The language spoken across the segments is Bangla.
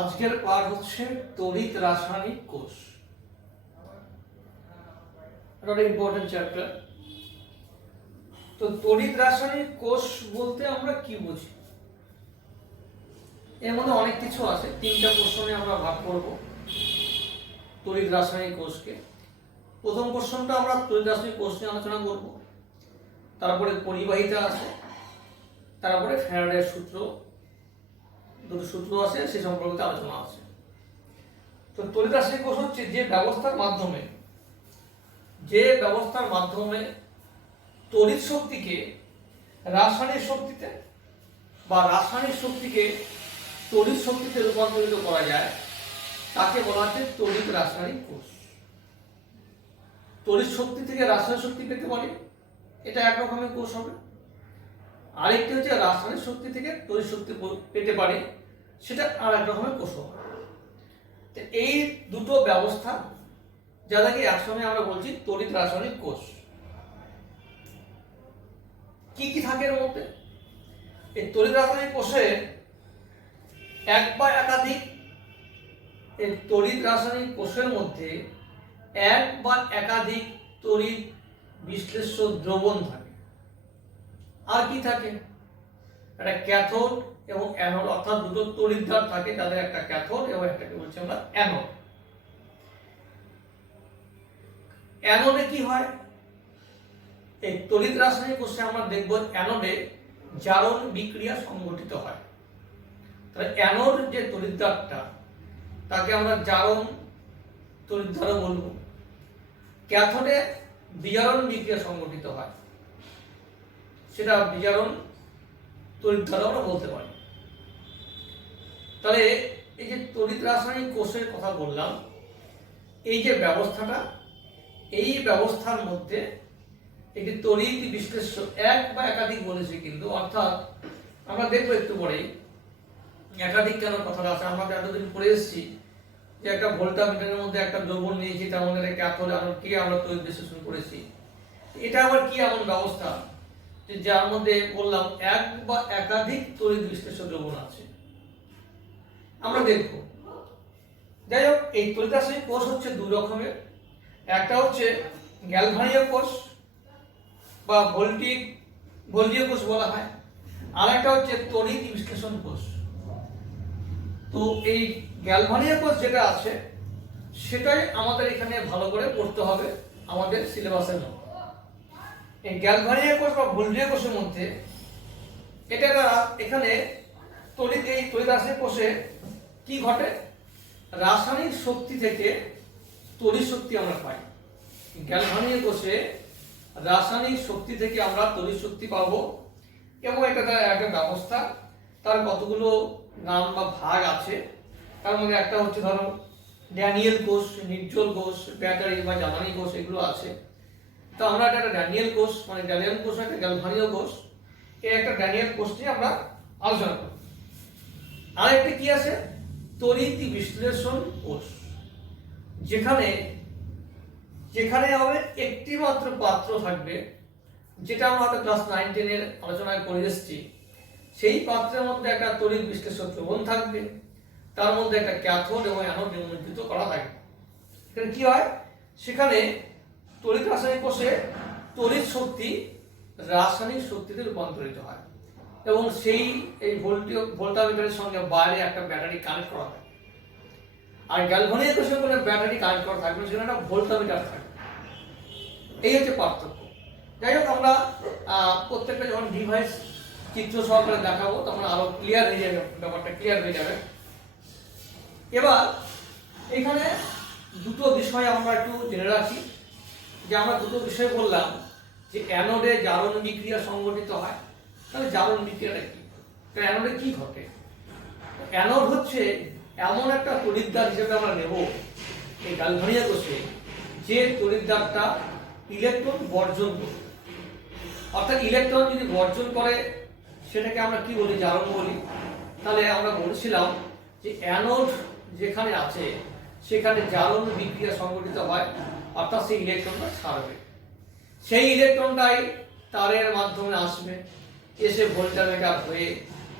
আজকের পাঠ হচ্ছে তড়িৎ রাসায়নিক কোষ। একটা ইম্পর্টেন্ট চ্যাপ্টার। তো তড়িৎ রাসায়নিক কোষ বলতে আমরা কি বুঝি? এর মধ্যে অনেক কিছু আছে। তিনটা প্রশ্নে আমরা ভাগ করব তড়িৎ রাসায়নিক কোষকে। প্রথম প্রশ্নটা আমরা তড়িৎ রাসায়নিক কোষ নিয়ে আলোচনা করব, তারপরে পরিবাহিতা আছে, তারপরে ফ্যারাডের সূত্র, দুটো সূত্র আছে সে সম্পর্কে আলোচনা আছে। তো তড়িৎ রাসায়নিক কোষ হচ্ছে যে ব্যবস্থার মাধ্যমে তড়িৎ শক্তিকে রাসায়নিক শক্তিতে বা রাসায়নিক শক্তিকে তড়িৎ শক্তিতে রূপান্তরিত করা যায় তাকে বলা হচ্ছে তড়িৎ রাসায়নিক কোষ। তড়িৎ শক্তি থেকে রাসায়নিক শক্তি পেতে পারি, এটা এক রকমের কোষ হবে। আরেকটি হচ্ছে রাসায়নিক শক্তি থেকে তড়িৎ শক্তি পেতে পারে, সেটা আর এক রকমের কোষ হবে। তো এই দুটো ব্যবস্থা যাদেরকে একসঙ্গে আমরা বলছি তড়িৎ রাসায়নিক কোষ। কি কি থাকে এর মধ্যে? এই তড়িৎ রাসায়নিক কোষে এক বা একাধিক এই তড়িৎ রাসায়নিক কোষের মধ্যে এক বা একাধিক তড়িৎ বিশ্লেষ্য দ্রবণ থাকে। আর কি থাকে? একটা ক্যাথোড এবং অ্যানোড, অর্থাৎ দুটো তড়িৎদ্বার থাকে, তাদের একটা ক্যাথোড এবং একটাকে বলছি আমরা অ্যানোড। অ্যানোডে কি হয়? এই তড়িৎ রাসায়নিক কোষে আমরা দেখব অ্যানোডে জারণ বিক্রিয়া সংঘটিত হয়। তাহলে অ্যানোড যে তড়িৎদ্বারটা তাকে আমরা জারণ তড়িৎদ্বার বলবো। ক্যাথোডে বিজারণ বিক্রিয়া সংঘটিত হয়, সেটা বিজারণ তড়িৎদ্বার আমরা বলতে পারি। তাহলে এই যে তড়িৎ রাসায়নিক কোষের কথা বললাম, এই যে ব্যবস্থাটা, এই ব্যবস্থার মধ্যে একটি তড়িৎ বিশ্লেষ্য এক বা একাধিক বলেছে কিন্তু, অর্থাৎ আমরা দেখবো একটু পরে একাধিক কেন কথাটা আছে। আমরা এতদিন পড়ে এসেছি যে একটা ভোল্টামিটারের মধ্যে একটা দ্রবণ নিয়েছি, তার মধ্যে ক্যাথোড অ্যানোড কে আমরা তড়িৎ বিশ্লেষণ করেছি। এটা আবার কি এমন ব্যবস্থা যে যার মধ্যে বললাম এক বা একাধিক তড়িৎ বিশ্লেষ্য দ্রবণ আছে? আমরা দেখব। যাই হোক, এই তড়িৎ রাসায়নিক কোষ হচ্ছে দুই রকমের। একটা হচ্ছে গ্যালভানীয় কোষ বা ভোল্টীয় কোষ বলা হয়, আর একটা হচ্ছে তড়িৎ বিশ্লেষণ কোষ। তো এই গ্যালভানীয় কোষ যেটা আছে সেটাই আমাদের এখানে ভালো করে পড়তে হবে আমাদের সিলেবাসের মধ্যে। এই গ্যালভানীয় কোষ বা ভোল্টীয় কোষের মধ্যে এটা এখানে এই তড়িৎ রাসায়নিক কোষে কি ঘটে? রাসায়নিক শক্তি থেকে তড়িৎ শক্তি আমরা পাই। গ্যালভানীয় কোষে রাসায়নিক শক্তি থেকে আমরা তড়িৎ শক্তি পাবো, এবং এটা একটা ব্যবস্থা। তার কতগুলো নাম বা ভাগ আছে। তার মধ্যে একটা হচ্ছে ধরো ড্যানিয়েল কোষ, নির্জল কোষ, ব্যাটারি বা জ্বালানি কোষ, এগুলো আছে। তো আমরা একটা ড্যানিয়েল কোষ, মানে ড্যানিয়েল কোষ একটা গ্যালভানীয় কোষ, এই একটা ড্যানিয়েল কোষ নিয়ে আমরা আলোচনা করি। আরেকটি কি আছে? তড়িৎ বিশ্লেষণ কোষ, যেখানে হবে একটি মাত্র পাত্র থাকবে, যেটা আমরা হয়তো ক্লাস 9-10 আলোচনায় করে এসেছি। সেই পাত্রের মধ্যে একটা তড়িৎ বিশ্লেষক দ্রবণ থাকবে, তার মধ্যে একটা ক্যাথোড এবং অ্যানোড নিমজ্জিত করা থাকবে। এখানে কি হয়? সেখানে তড়িৎ রাসায়নিক কোষে তড়িৎ শক্তি রাসায়নিক শক্তিতে রূপান্তরিত হয়, এবং এই ভোল্টামিটারের সঙ্গে বাইরে একটা ব্যাটারি কানেক্ট করা থাকে। আর গ্যালভানীয় কোষে কোনো ব্যাটারি কানেক্ট করা থাকবে, সেখানে একটা ভোল্টামিটার থাকবে। এই হচ্ছে পার্থক্য। যাই হোক, আমরা প্রত্যেকটা যখন ডিভাইস চিত্র সহকারে দেখাবো তখন আরো ক্লিয়ার হয়ে যাবে, ব্যাপারটা ক্লিয়ার হয়ে যাবে। এবার এখানে দুটো বিষয় আমরা একটু জেনে রাখি, যে আমরা দুটো বিষয় বললাম যে অ্যানোডে জারণ বিক্রিয়া সংঘটিত হয়। তাহলে জারণ বিক্রিয়াটা কি? অ্যানোডে কি ঘটে? অ্যানোড হচ্ছে এমন একটা তড়িৎদ্বার হিসেবে আমরা নেব এই গ্যালভানীয় কোষে, যে তড়িৎদ্বারটা ইলেকট্রন বর্জন করে। অর্থাৎ ইলেকট্রন যদি বর্জন করে সেটাকে আমরা কি বলি? জারণ বলি। তাহলে আমরা বলেছিলাম যে অ্যানোড যেখানে আছে সেখানে জারণ বিক্রিয়া সংঘটিত হয়, অর্থাৎ সেই ইলেকট্রনটা ছাড়বে। সেই ইলেকট্রনটাই তারের মাধ্যমে আসবে, এসে ভোল্টামিটার হয়ে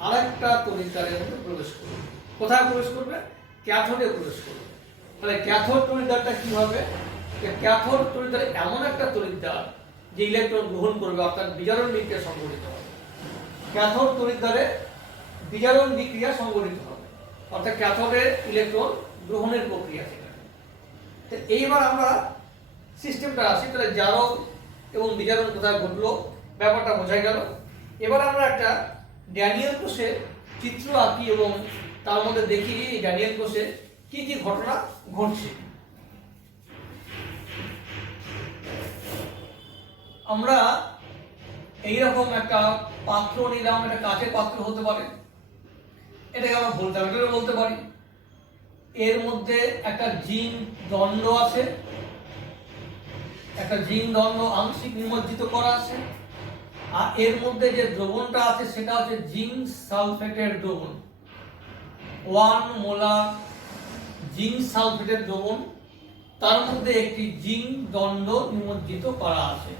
আরেকটা তড়িৎদ্বারের মধ্যে প্রবেশ করবে। কোথায় প্রবেশ করবে? ক্যাথোডে প্রবেশ করবে। তাহলে ক্যাথোড তড়িৎদ্বারটা কি হবে? ক্যাথোড তড়িৎদ্বার এমন একটা তড়িৎদ্বার যে ইলেকট্রন গ্রহণ করবে, অর্থাৎ বিজারণ বিক্রিয়া সংঘটিত হবে। ক্যাথোড তড়িৎদ্বারে বিজারণ বিক্রিয়া সংঘটিত হবে, অর্থাৎ ক্যাথোডে ইলেকট্রন গ্রহণের প্রক্রিয়া থেকে। তো এইবার আমরা সিস্টেমটা আসি, তাহলে জারণ এবং বিজারণ কোথায় ঘটলো ব্যাপারটা বোঝা গেল। এবার আমরা একটা ড্যানিয়েল কোষে চিত্র আঁকি এবং তার মধ্যে দেখি এই ড্যানিয়েল কোষে কি কি ঘটনা ঘটছে। আমরা এইরকম একটা পাত্র নিলাম, একটা কাঁচের পাত্র হতে পারে, এটাকে আমরা ভোল্টামিটারও বলতে পারি। এর মধ্যে একটা জিঙ্ক দণ্ড আছে, একটা জিঙ্ক দণ্ড আংশিক নিমজ্জিত করা আছে, আর এর মধ্যে যে দ্রবণটা আছে সেটা হচ্ছে জিঙ্ক সালফেটের দ্রবণ, 1 মোলার জিঙ্ক সালফেটের দ্রবণ, তার মধ্যে একটি জিঙ্ক দণ্ড নিমজ্জিত করা আছে,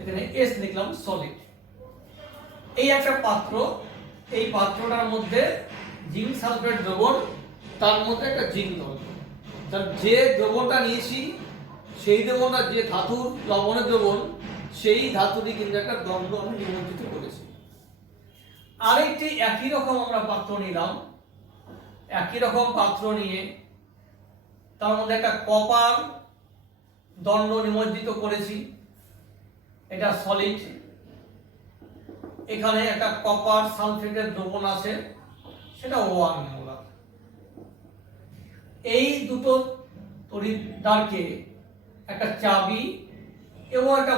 এখানে এস লিখলাম, সলিড। এই একটা পাত্র, এই পাত্রটার মধ্যে জিঙ্ক সালফেট দ্রবণ, তার মধ্যে একটা জিঙ্ক দণ্ড। যে দ্রবণটা নিয়েছি সেই দ্রবণটা যে ধাতুর লবণের দ্রবণ, সেই ধাতুটি কিন্তু একটা দণ্ড আমি নিমজ্জিত করেছি। আরেকটি একই রকম আমরা পাত্র নিলাম, একই রকম পাত্র নিয়ে তার মধ্যে একটা কপার দণ্ড নিমজ্জিত করেছি, এটা সলিড। এখানে একটা কপার সালফেটের দ্রবণ আছে, সেটা 1 মোলার। এই দুটো তড়িৎদ্বারকে একটা চাবি এবং একটা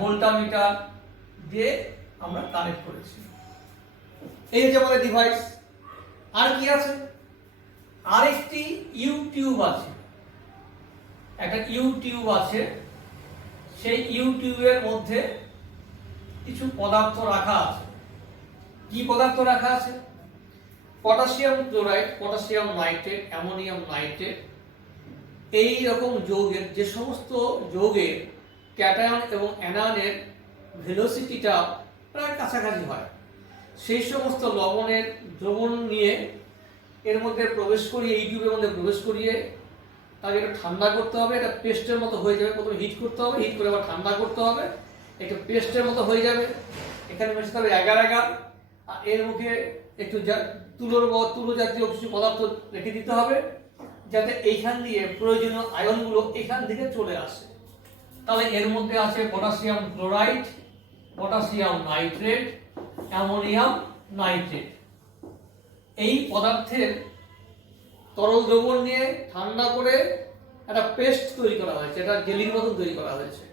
ভোল্টামিটার দিয়ে আমরা কানেক্ট করেছি। এই হচ্ছে আমাদের ডিভাইস। আর কি আছে? আরেকটি ইউটিউব আছে, একটা ইউটিউব আছে। সেই ইউটিউবের মধ্যে কিছু পদার্থ রাখা আছে। কি পদার্থ রাখা আছে? Potassium chloride, potassium nitrate, ammonium nitrate, এই রকম যৌগের, যে সমস্ত যৌগের ক্যাটায়ন এবং অ্যানায়নের ভেলোসিটিটা প্রায় কাছাকাছি হয়, সেই সমস্ত লবণের দ্রবণ নিয়ে এর মধ্যে প্রবেশ করিয়ে, এই টিউবের মধ্যে প্রবেশ করিয়ে তাকে একটু ঠান্ডা করতে হবে। এটা পেস্টের মতো হয়ে যাবে। প্রথমে হিট করতে হবে, হিট করে আবার ঠান্ডা করতে হবে, একটু পেস্টের মতো হয়ে যাবে। এখানে মেশাতে হবে এগার, আর এর মুখে একটু তুলো জাতীয় কিছু পদার্থ রেখে দিতে হবে, যাতে এইখান দিয়ে প্রয়োজনীয় আয়নগুলো এখান থেকে চলে আসে। তাহলে এর মধ্যে আছে potassium chloride, potassium nitrate, ammonium nitrate. এই পদার্থের তরল দ্রবণ নিয়ে ঠান্ডা করে একটা পেস্ট তৈরি করা হয়েছে, এটা জেলির মতন তৈরি করা হয়েছে,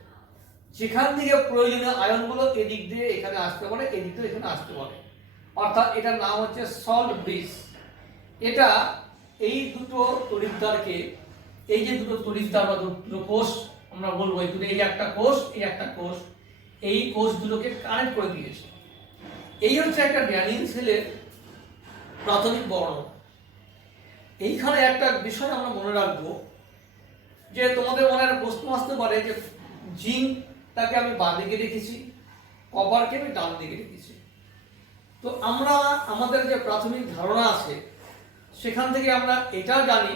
যেখান থেকে প্রয়োজনীয় আয়নগুলো এদিক দিয়ে এখানে আসতে পারে, এদিক দিয়ে এখানে আসতে পারে। অর্থাৎ এটার নাম হচ্ছে সল্ট ব্রিজ। এটা এই দুটো তড়িৎদ্বারকে, এই যে দুটো তড়িৎদ্বার বা দুটো কোষ আমরা বলবো, এই দুটো, এই একটা কোষ, এই একটা কোষ, এই কোষ দুটোকে কানেক্ট করে দিয়েছে। এই হচ্ছে একটা ড্যানিয়েল সেলের প্রাথমিক বর্ণনা। এইখানে একটা বিষয় আমরা মনে রাখবো, যে তোমাদের মনে একটা প্রশ্ন আসতে পারে যে জিঙ্কটাকে আমি বাঁ দিকে রেখেছি, কপারকে আমি ডান দিকে রেখেছি। তো আমরা আমাদের যে প্রাথমিক ধারণা আছে সেখান থেকে আমরা এটা জানি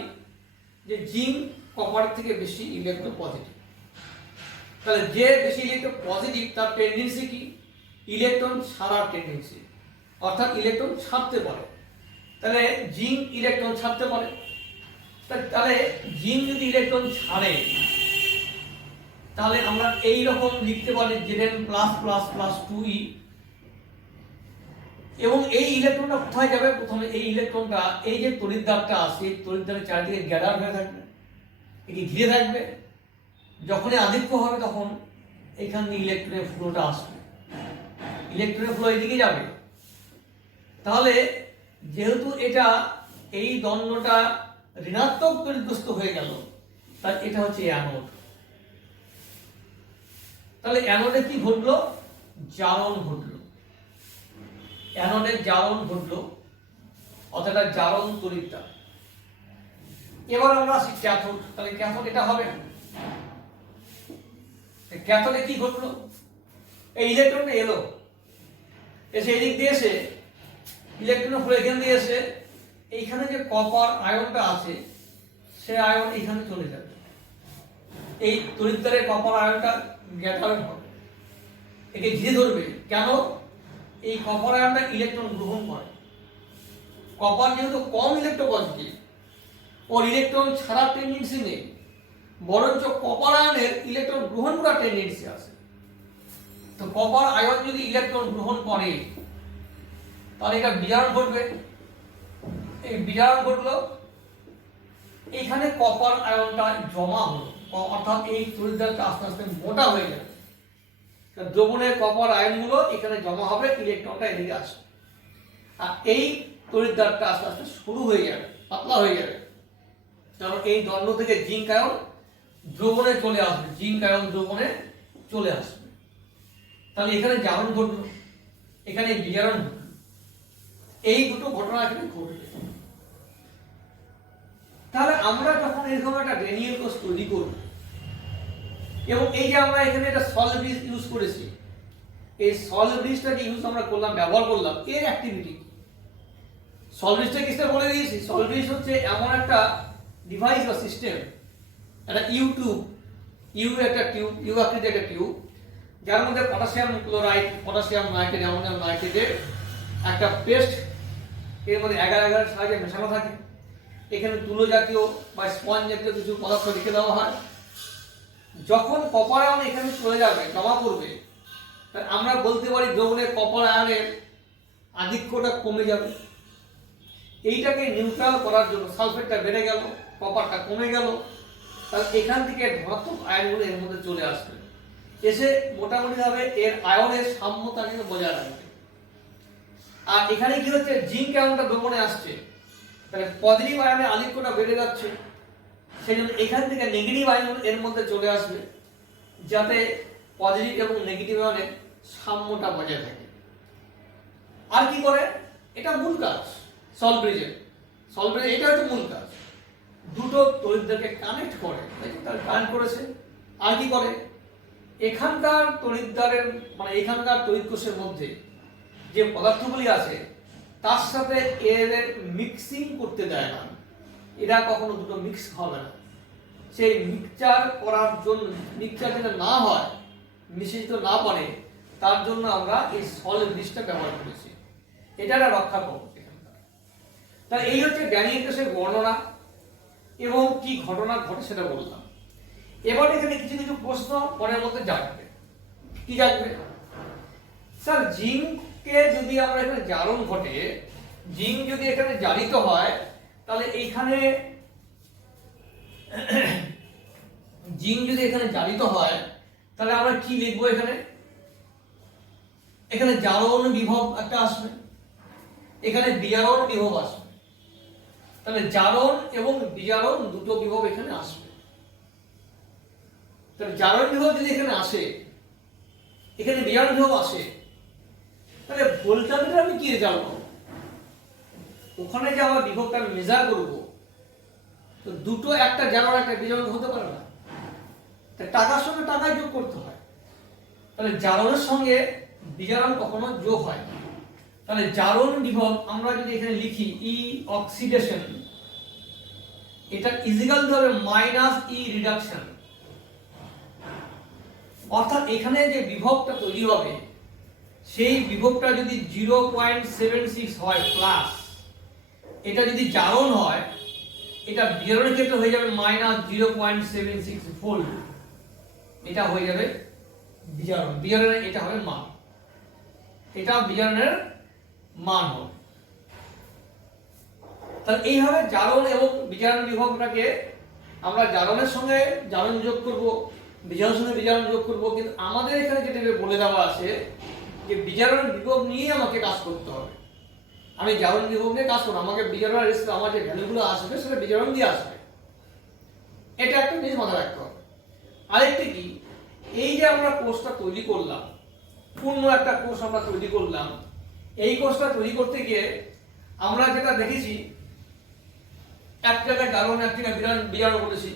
যে জিঙ্ক কপার থেকে বেশি ইলেকট্রো পজিটিভ। তাহলে যে বেশি ইলেকট্রো পজিটিভ তার টেন্ডেন্সি কি? ইলেকট্রন ছাড়ার টেন্ডেন্সি, অর্থাৎ ইলেকট্রন ছাড়তে পারে। তাহলে জিঙ্ক ইলেকট্রন ছাড়তে পারে। তাহলে জিঙ্ক যদি ইলেকট্রন ছাড়ে, তাহলে আমরা এই রকম লিখতে পারি Zn+++2e। এবং এই ইলেকট্রনটা কোথায় যাবে? প্রথমে এই ইলেকট্রনটা, এই যে তড়িৎদ্বারটা আছে, তড়িৎদ্বারের চারিদিকে গ্যাদার হয়ে থাকবে, এটি ঘিরে থাকবে। যখনই আধিক্য হবে তখন এখান দিয়ে ইলেকট্রনের ফ্লোটা আসবে, ইলেকট্রনের ফ্লো এদিকে যাবে। তাহলে যেহেতু এটা, এই দণ্ডটা ঋণাত্মক তড়িৎগ্রস্ত হয়ে গেল, তাই এটা হচ্ছে অ্যানোড। তাহলে অ্যানোডে কি ঘটলো? জারণ ঘটলো। অ্যানোডের জারণ ঘটলো, অর্থাৎ জারণ তড়িৎদ্বার। এবার আমরা আসি ক্যাথোড। তাহলে ক্যাথোড এটা হবে। ক্যাথোডে কি ঘটলো? এই ইলেকট্রনটা এলো, এসে এদিক দিয়ে এসে ইলেকট্রন হলো এখান দিয়ে এসে এইখানে যে কপার আয়নটা আছে সে আয়ন এখানে চলে যাবে, এই তড়িৎদ্বারে কপার আয়নটা গ্যাদার হবে, একে ঘিরে ধরবে। কেন? এই কপার আয়নটা ইলেকট্রন গ্রহণ করে। কপার যেহেতু কম ইলেকট্রোপজিটিভ, ওর ইলেকট্রন ছাড়া টেন্ডেন্সি নেই, বরঞ্চ কপার আয়নের ইলেকট্রন গ্রহণ করার টেন্ডেন্সি আছে। তো কপার আয়ন যদি ইলেকট্রন গ্রহণ করে তাহলে এটা বিজারণ ঘটবে। এই বিজারণ ঘটলো, এখানে কপার আয়নটা জমা হলো, অর্থাৎ এই তড়িৎদ্বারটা আস্তে আস্তে মোটা হয়ে যাবে। দ্রবণের কপার আয়নগুলো এখানে জমা হবে, ইলেকট্রনটা এদিকে আসবে, আর এই তড়িৎদ্বারটা আস্তে আস্তে শুরু হয়ে যাবে, পাতলা হয়ে যাবে। কারণ এই দণ্ড থেকে জিঙ্ক আয়ন দ্রবণে চলে আসবে, জিঙ্ক আয়ন দ্রবণে চলে আসবে। তাহলে এখানে জারণ ঘটলো, এখানে বিজারণ ঘটলো, এই দুটো ঘটনা এখানে ঘটবে। তাহলে আমরা যখন এরকম একটা রেনিয়াল কোষ তৈরি করব, এবং এই যে আমরা এখানে একটা সল্ট ব্রিজ ইউজ করেছি, এই সল্ট ব্রিজটা যে ইউজ আমরা করলাম, ব্যবহার করলাম, এর অ্যাক্টিভিটি কি? সল্ট ব্রিজটা কিসটা বলে দিয়েছি। সল্ট ব্রিজ হচ্ছে এমন একটা ডিভাইস বা সিস্টেম, একটা টিউব, একটা টিউব, ইউ আকৃতির একটা টিউব, যার মধ্যে potassium chloride, potassium nitrate, ammonium নাইট্রেটের একটা পেস্ট এর মধ্যে এগার সাহায্যে মেশানো থাকে। এখানে তুলো জাতীয় বা স্পঞ্জ জাতীয় কিছু পদার্থ রেখে দেওয়া হয়। যখন কপার আয়ন এখানে চলে যাবে, জমা করবে, তাহলে আমরা বলতে পারি দ্রবণের কপার আয়নের আধিক্যটা কমে যাবে। এইটাকে নিউট্রাল করার জন্য সালফেটটা বেড়ে গেল, কপারটা কমে গেল, তাহলে এখান থেকে ধনাত্মক আয়নগুলো এর মধ্যে চলে আসবে, এসে মোটামুটিভাবে এর আয়নের সাম্যতা কিন্তু বজায় রাখবে। আর এখানে কি হচ্ছে, জিঙ্ক আয়নটা দ্রবণে আসছে, তাহলে পজিটিভ আয়নের আধিক্যটা বেড়ে যাচ্ছে, সেই জন্য এখান থেকে নেগেটিভ আয়ন এর মধ্যে চলে আসবে, যাতে পজিটিভ এবং নেগেটিভ আয়নের সাম্যটা বজায় থাকে। আর কি করে? এটা মূল কাজ সল্ট ব্রিজের। এটা হচ্ছে মূল কাজ, দুটো তড়িৎদ্বারকে কানেক্ট করে, তার কানেক্ট করেছে। আর কি করে? এখানকার তড়িৎদ্বারের মানে এখানকার তড়িৎ কোষের মধ্যে যে পদার্থগুলি আছে তার সাথে এর মিক্সিং করতে দেয় না, এরা কখনো দুটো মিক্স হবে না। সেই মিক্সচার করার জন্য, মিক্সচার যাতে না হয়, মিশ্রিত না পারে, তার জন্য আমরা এই সল্ট ব্রিজটা ব্যবহার করেছি। এটা একটা রক্ষা কবচ এখানকার। তাহলে এই হচ্ছে ড্যানিয়েল কোষের বর্ণনা এবং কি ঘটনা ঘটে সেটা বললাম। এবার এখানে কিছু কিছু প্রশ্ন মনের মধ্যে জাগবে। কি জাগবে? স্যার, জিঙ্ককে যদি আমরা এখানে জারণ ঘটে, জিঙ্ক যদি এখানে জারিত হয়, তাহলে এইখানে জিঙ্ক যদি এখানে জারিত হয়, তাহলে আমরা কি লিখবো? এখানে জারণ বিভব একটা আসবে, এখানে বিজারণ বিভব আসবে। তাহলে জারণ এবং বিজারণ দুটো বিভব এখানে আসবে। তাহলে জারণ বিভব যদি এখানে আসে, এখানে বিজারণ বিভব আসে, তাহলে ভোল্টমিটার আমি কি রেজাল্ট পাবো? ওখানে যে আমার বিভবটা আমি মেজার করবো, তো দুটো, একটা জারণ একটা বিজারণ হতে পারে না, টাকার সঙ্গে টাকায় যোগ করতে হয়। তাহলে জারণের সঙ্গে বিজারণ কখনো যোগ হয় না। তাহলে জারণ বিভব আমরা যদি এখানে লিখি ই অক্সিডেশন, এটা ইজিক্যাল টু হবে মাইনাস ই রিডাকশন। অর্থাৎ এখানে যে বিভবটা তৈরি হবে, সেই বিভবটা যদি 0.76 হয় প্লাস, এটা যদি জারণ হয়, এটা বিজারণের ক্ষেত্রে হয়ে যাবে মাইনাস 0.76 ভোল্ট। এটা হয়ে যাবে বিজারণ, বিজারণের এটা হবে মান, এটা বিজারণের মান হবে। তাহলে এইভাবে জারণ এবং বিজারণ বিভবটাকে আমরা জারণের সঙ্গে জারণ যোগ করব, বিজারণের সঙ্গে বিজারণ যোগ করব। কিন্তু আমাদের এখানে যেটা বলে দেওয়া আছে যে বিজারণ বিভব নিয়ে আমাকে কাজ করতে হবে। আমি জারণ বিভব নিয়ে কাজ করব, আমাকে বিজারণ রেসিপি আমার যে ভ্যালুগুলো আসবে সেটা বিজারণ দিয়ে আসবে। এটা একটা জিনিস মাথায় রাখতে হবে। আরেকটি কি, এই যে আমরা কোষটা তৈরি করলাম, পূর্ণ একটা কোষ আমরা তৈরি করলাম, এই কোষটা তৈরি করতে গিয়ে আমরা যেটা দেখেছি, এক জায়গায় জারণ, এক জায়গায় বিজারণ করেছি।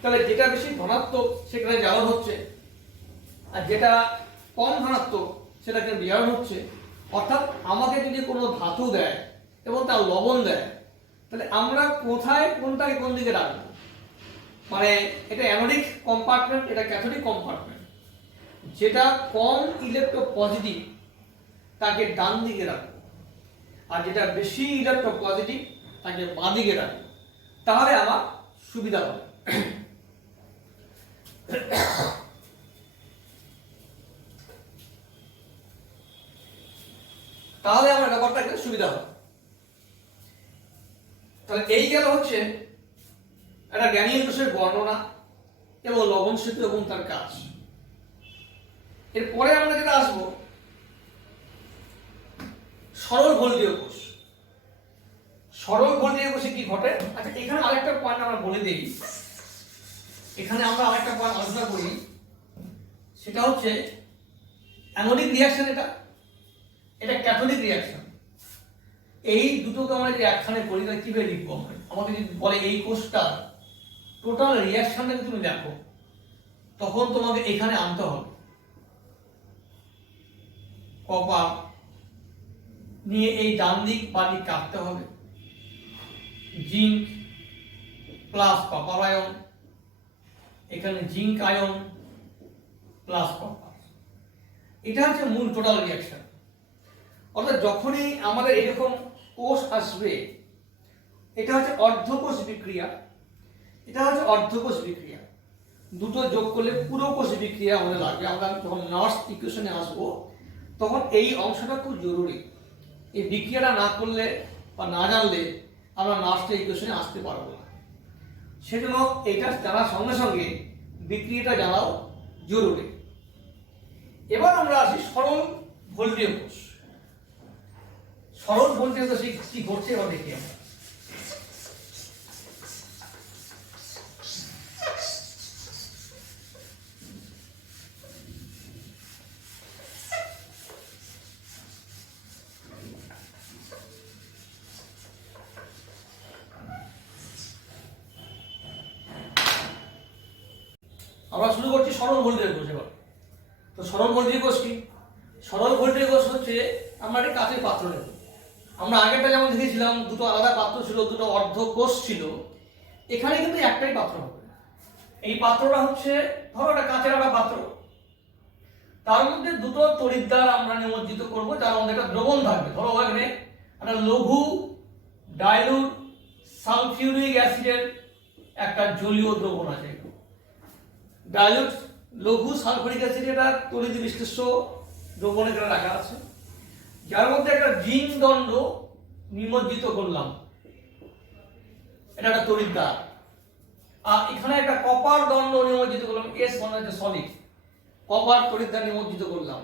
তাহলে যেটা বেশি ধনাত্মক সেখানে জারণ হচ্ছে, আর যেটা কম ধনাত্মক সেটা বিজারণ হচ্ছে। অর্থাৎ আমাকে যদি কোনো ধাতু দেয় এবং তার লবণ দেয়, তাহলে আমরা কোথায় কোনটাকে কোন দিকে রাখবো? মানে এটা অ্যানোডিক কম্পার্টমেন্ট, এটা ক্যাথোডিক কম্পার্টমেন্ট। যেটা কম ইলেকট্রোপজিটিভ তাকে ডান দিকে রাখবো, আর যেটা বেশি ইলেকট্রোপজিটিভ তাকে বাঁ দিকে রাখবো, তাহলে আমার সুবিধা হবে। তাহলে আমার ব্যাপারটা একটা সুবিধা হবে। তাহলে এই গেল হচ্ছে একটা গ্যানিয়েল কোষের বর্ণনা এবং লবণ সেতু এবং তার কাজ। এরপরে আমরা যেটা আসবো সরল ভোল্টীয় কোষ। সরল ভোল্টীয় কোষে কি ঘটে? আচ্ছা, এখানে আরেকটা পয়েন্ট আমরা বলে দিই, এখানে আমরা আরেকটা পয়েন্ট আলোচনা করি, সেটা হচ্ছে অ্যানোডিক রিয়াকশন, এটা ক্যাথোডিক রিয়াকশন। এই দুটোকে আমরা যদি একখানে করি তাহলে কিভাবে লিখবো? আমাকে যদি বলে এই কোষটা টোটাল রিয়াকশনটাকে তুমি দেখো, তখন তোমাকে এখানে আনতে হবে কপার নিয়ে এই ডান দিক বাঁ দিক কাটতে হবে, জিঙ্ক প্লাস কপার আয়ন, এখানে জিঙ্ক আয়ন প্লাস কপার। এটা হচ্ছে মূল টোটাল রিয়াকশন। অর্থাৎ যখনই আমাদের এরকম কোষ আসবে, এটা হচ্ছে অর্ধকোষ বিক্রিয়া, এটা হচ্ছে অর্ধকোষ বিক্রিয়া। দুটো যোগ করলে পুরো কোষ বিক্রিয়া আমাদের লাগবে। আমরা যখন নর্স ইকুয়েশনে আসবো তখন এই অংশটা খুব জরুরি। এই বিক্রিয়াটা না করলে বা না জানলে আমরা নর্স ইকুয়েশনে আসতে পারবো না। সেজন্য এটা জানার সঙ্গে সঙ্গে বিক্রিয়াটা জানাও জরুরি। এবার আমরা আসি সরল ভোল্টীয় কোষ। সরল ভোল্টীয় কোষে কি ঘটছে এবার দেখি আমরা। আমরা শুরু করছি সরল ভোল্টীয় কোষ। এবার তো সরল ভোল্টীয় কোষ কি? সরল ভোল্টীয় কোষ হচ্ছে আমরা একটা কাঁচের পাত্র নেব। আমরা আগেরটা যেমন দেখেছিলাম দুটো আলাদা পাত্র ছিল, দুটো অর্ধ কোষ ছিল, এখানে কিন্তু একটাই পাত্র হবে। এই পাত্রটা হচ্ছে ধরো একটা কাঁচের একটা পাত্র, তার মধ্যে দুটো তড়িৎদ্বার আমরা নিমজ্জিত করব, যার মধ্যে একটা দ্রবণ থাকবে। ধরো এখানে একটা লঘু ডাইলুট সালফিউরিক অ্যাসিডের একটা জলীয় দ্রবণ আছে। ডাইলুট লঘু সালফিউরিক অ্যাসিড এটা তড়িৎ বিশ্লেষ্য দ্রবণ এখানে রাখা আছে, যার মধ্যে একটা জিঙ্ক দণ্ড নিমজ্জিত করলাম, এটা একটা তড়িৎদ্বার। আর এখানে একটা কপার দণ্ড নিমজ্জিত করলাম, এস মানে হচ্ছে সলিড, কপার তড়িৎদ্বার নিমজ্জিত করলাম।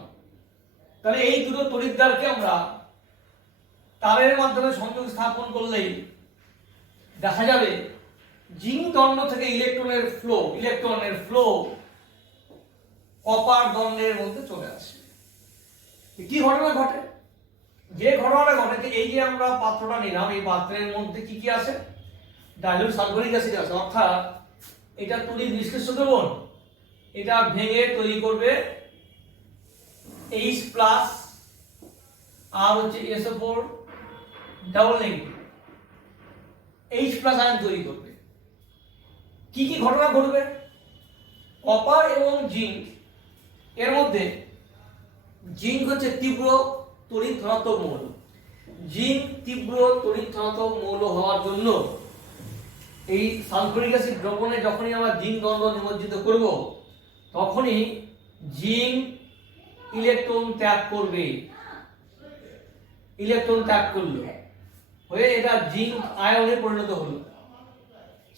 তাহলে এই দুটো তড়িৎদ্বারকে আমরা তারের মাধ্যমে সংযোগ স্থাপন করলেই দেখা যাবে জিঙ্ক দণ্ড থেকে ইলেকট্রনের ফ্লো কপার দণ্ডের মধ্যে চলে আসে। কি ঘটনা ঘটে? যে ঘটনাটা ঘটে যে এই যে আমরা পাত্রটা নিলাম, এই পাত্রের মধ্যে কি কি আছে? ডাইলুট সালফিউরিক অ্যাসিড আছে, অর্থাৎ এটা তড়িৎ বিশ্লেষ্য দ্রবণ, এটা ভেঙে তৈরি করবে H প্লাস আর হচ্ছে SO4 double negative, H plus ion তৈরি করবে। কি কি ঘটনা ঘটবে? কপার এবং জিঙ্ক এর মধ্যে, জিঙ্ক হচ্ছে তীব্র তড়িৎ ধনাত্মক মৌল। জিঙ্ক তীব্র তড়িৎ ধনাত্মক মৌল হওয়ার জন্য এই সালফিউরিক অ্যাসিড দ্রবণে যখনই আমরা জিঙ্ক দণ্ড নিমজ্জিত করব, তখনই জিঙ্ক ইলেকট্রন ত্যাগ করবে। ইলেকট্রন ত্যাগ করলো হয়ে এটা জিঙ্ক আয়নে পরিণত হলো।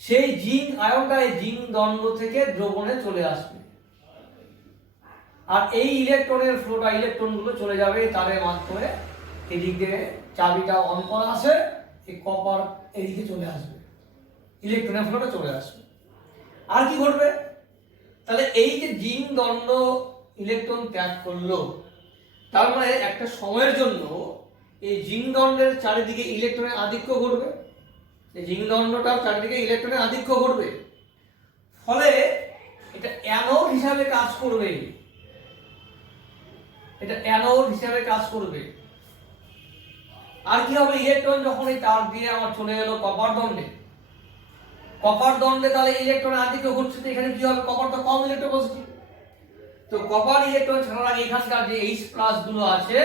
সেই জিঙ্ক আয়নটা এই জিঙ্ক দণ্ড থেকে দ্রবণে চলে আসবে, আর এই ইলেকট্রনের ফ্লোটা, ইলেকট্রনগুলো চলে যাবে তারের মাধ্যমে। এদিকে চাবিটা অন করা আছে, এই কপার এদিকে চলে আসবে, ইলেকট্রনের ফ্লোটা চলে আসবে। আর কি ঘটবে? তাহলে এই যে জিঙ্ক দণ্ড ইলেকট্রন ত্যাগ করলো, তার মানে একটা সময়ের জন্য এই জিঙ্ক দণ্ডের চারিদিকে ইলেকট্রনের আধিক্য ঘটবে। এই জিঙ্ক দণ্ডটার চারিদিকে ইলেকট্রনের আধিক্য ঘটবে, ফলে এটা অ্যানোড হিসাবে কাজ করবে। এটা অ্যানোড হিসাবে কাজ করবে। আর কি হবে, ইলেকট্রন যখন এই তার দিয়ে আমার চলে গেল কপার দণ্ডে, কপার দণ্ডে তাহলে ইলেকট্রন আধিক্য ঘটছে, তো এখানে কি হবে, কপার তো কম ইলেকট্রোপজিটিভ, তো কপার ইলেকট্রন ছাড়ার আগে এখানকার যে H প্লাস গুলো আছে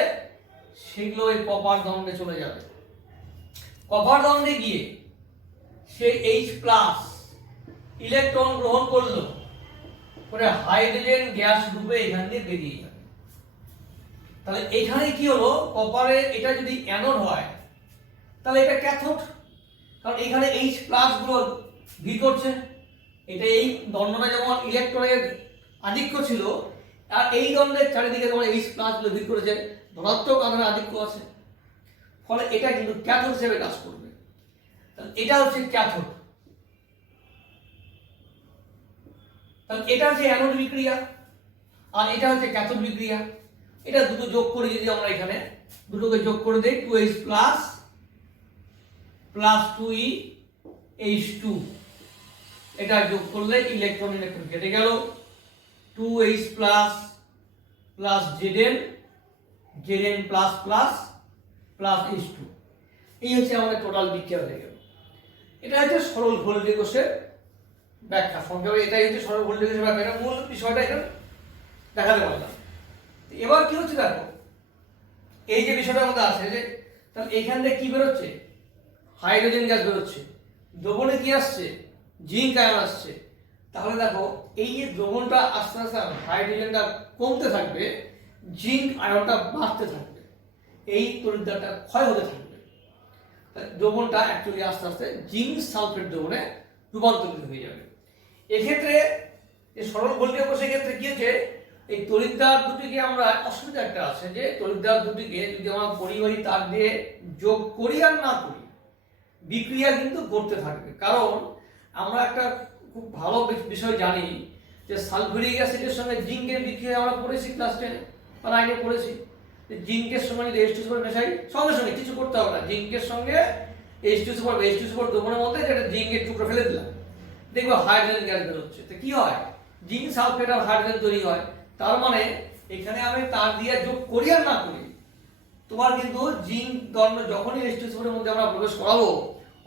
সেগুলো এই কপার দণ্ডে চলে যাবে। কপার দণ্ডে গিয়ে সেই H প্লাস ইলেকট্রন গ্রহণ করলো, করে হাইড্রোজেন গ্যাস রূপে এখান দিয়ে বেরিয়ে যাবে। তাহলে এখানে কি হলো, কপারে এটা যদি অ্যানোড হয় তাহলে এটা ক্যাথোড, কারণ এখানে H প্লাস গুলো ভিড় করছে, এটা এই দণ্ডটা যেমন ইলেকট্রনের আধিক্য ছিল, আর এই দণ্ডের চারিদিকে যেমন H প্লাস গুলো ভিড় করেছে, ধনাত্মক আধানের আধিক্য আছে, ফলে এটা কিন্তু ক্যাথোড হিসেবে কাজ করবে। তাহলে এটা হচ্ছে ক্যাথোড। তাহলে এটা হচ্ছে অ্যানোড বিক্রিয়া আর এটা হচ্ছে ক্যাথোড বিক্রিয়া। এটা দুটো যোগ করে যদি আমরা এখানে দুটোকে যোগ করে দেই, 2H প্লাস প্লাস 2H2, এটা যোগ করলে ইলেকট্রন ইলেকট্রন কেটে গেল, 2H plus plus Zn plus plus plus H2, এই হচ্ছে আমাদের টোটাল বিক্রিয়া হয়ে গেল। এটা হচ্ছে সরল ভোল্টেজ কোষের ব্যাখ্যা, সংক্ষেপে এটাই হচ্ছে সরল ভোল্টেজ কোষের ব্যাখ্যা। এটা মূল বিষয়টা এখানে দেখাতে পারলাম। এবার কি হচ্ছে দেখো, এই যে বিষয়টার মধ্যে আছে যে তাহলে এখান থেকে কি বেরোচ্ছে, হাইড্রোজেন গ্যাস বেরোচ্ছে, দ্রবণে কি আসছে, জিঙ্ক আয়ন আসছে। তাহলে দেখো এই যে দ্রবণটা আস্তে আস্তে হাইড্রোজেনটা কমতে থাকবে, জিঙ্ক আয়নটা বাড়তে থাকবে, এই তড়িৎদ্বারটা ক্ষয় হতে থাকবে, দ্রবণটা অ্যাকচুয়ালি আস্তে আস্তে জিঙ্ক সালফেট দ্রবণে রূপান্তরিত হয়ে যাবে। এক্ষেত্রে এই সরল ভোল্টেজ কোষের ক্ষেত্রে কি হচ্ছে, এই তড়িৎদ্বার দুটিকে আমরা, অসুবিধা একটা আছে যে তড়িৎদ্বার দুটিকে যদি আমরা পরিবাহী তার দিয়ে যোগ করি আর না করি, বিক্রিয়া কিন্তু করতে থাকবে। কারণ আমরা একটা খুব ভালো বিষয় জানি যে সালফিউরিক অ্যাসিডের সঙ্গে জিঙ্কের বিক্রিয়া আমরা পড়েছি ক্লাস 10 বা 9 পড়েছি। জিঙ্কের সঙ্গে যদি H2SO4 মেশাই, সঙ্গে সঙ্গে কিছু করতে হবে না, জিঙ্কের সঙ্গে H2SO4 দ্রবণের মধ্যে যেটা জিঙ্কের টুকরো ফেলে দিলাম, দেখবো হাইড্রোজেন গ্যাস বেরোচ্ছে। তো কি হয়, জিঙ্ক সালফেট আর হাইড্রোজেন তৈরি হয়। তার মানে এখানে আমি তার দিয়ে যোগ করি আর না করি, তোমার কিন্তু জিঙ্ক দণ্ড যখনই H2SO4 এর মধ্যে আমরা প্রবেশ করাবো,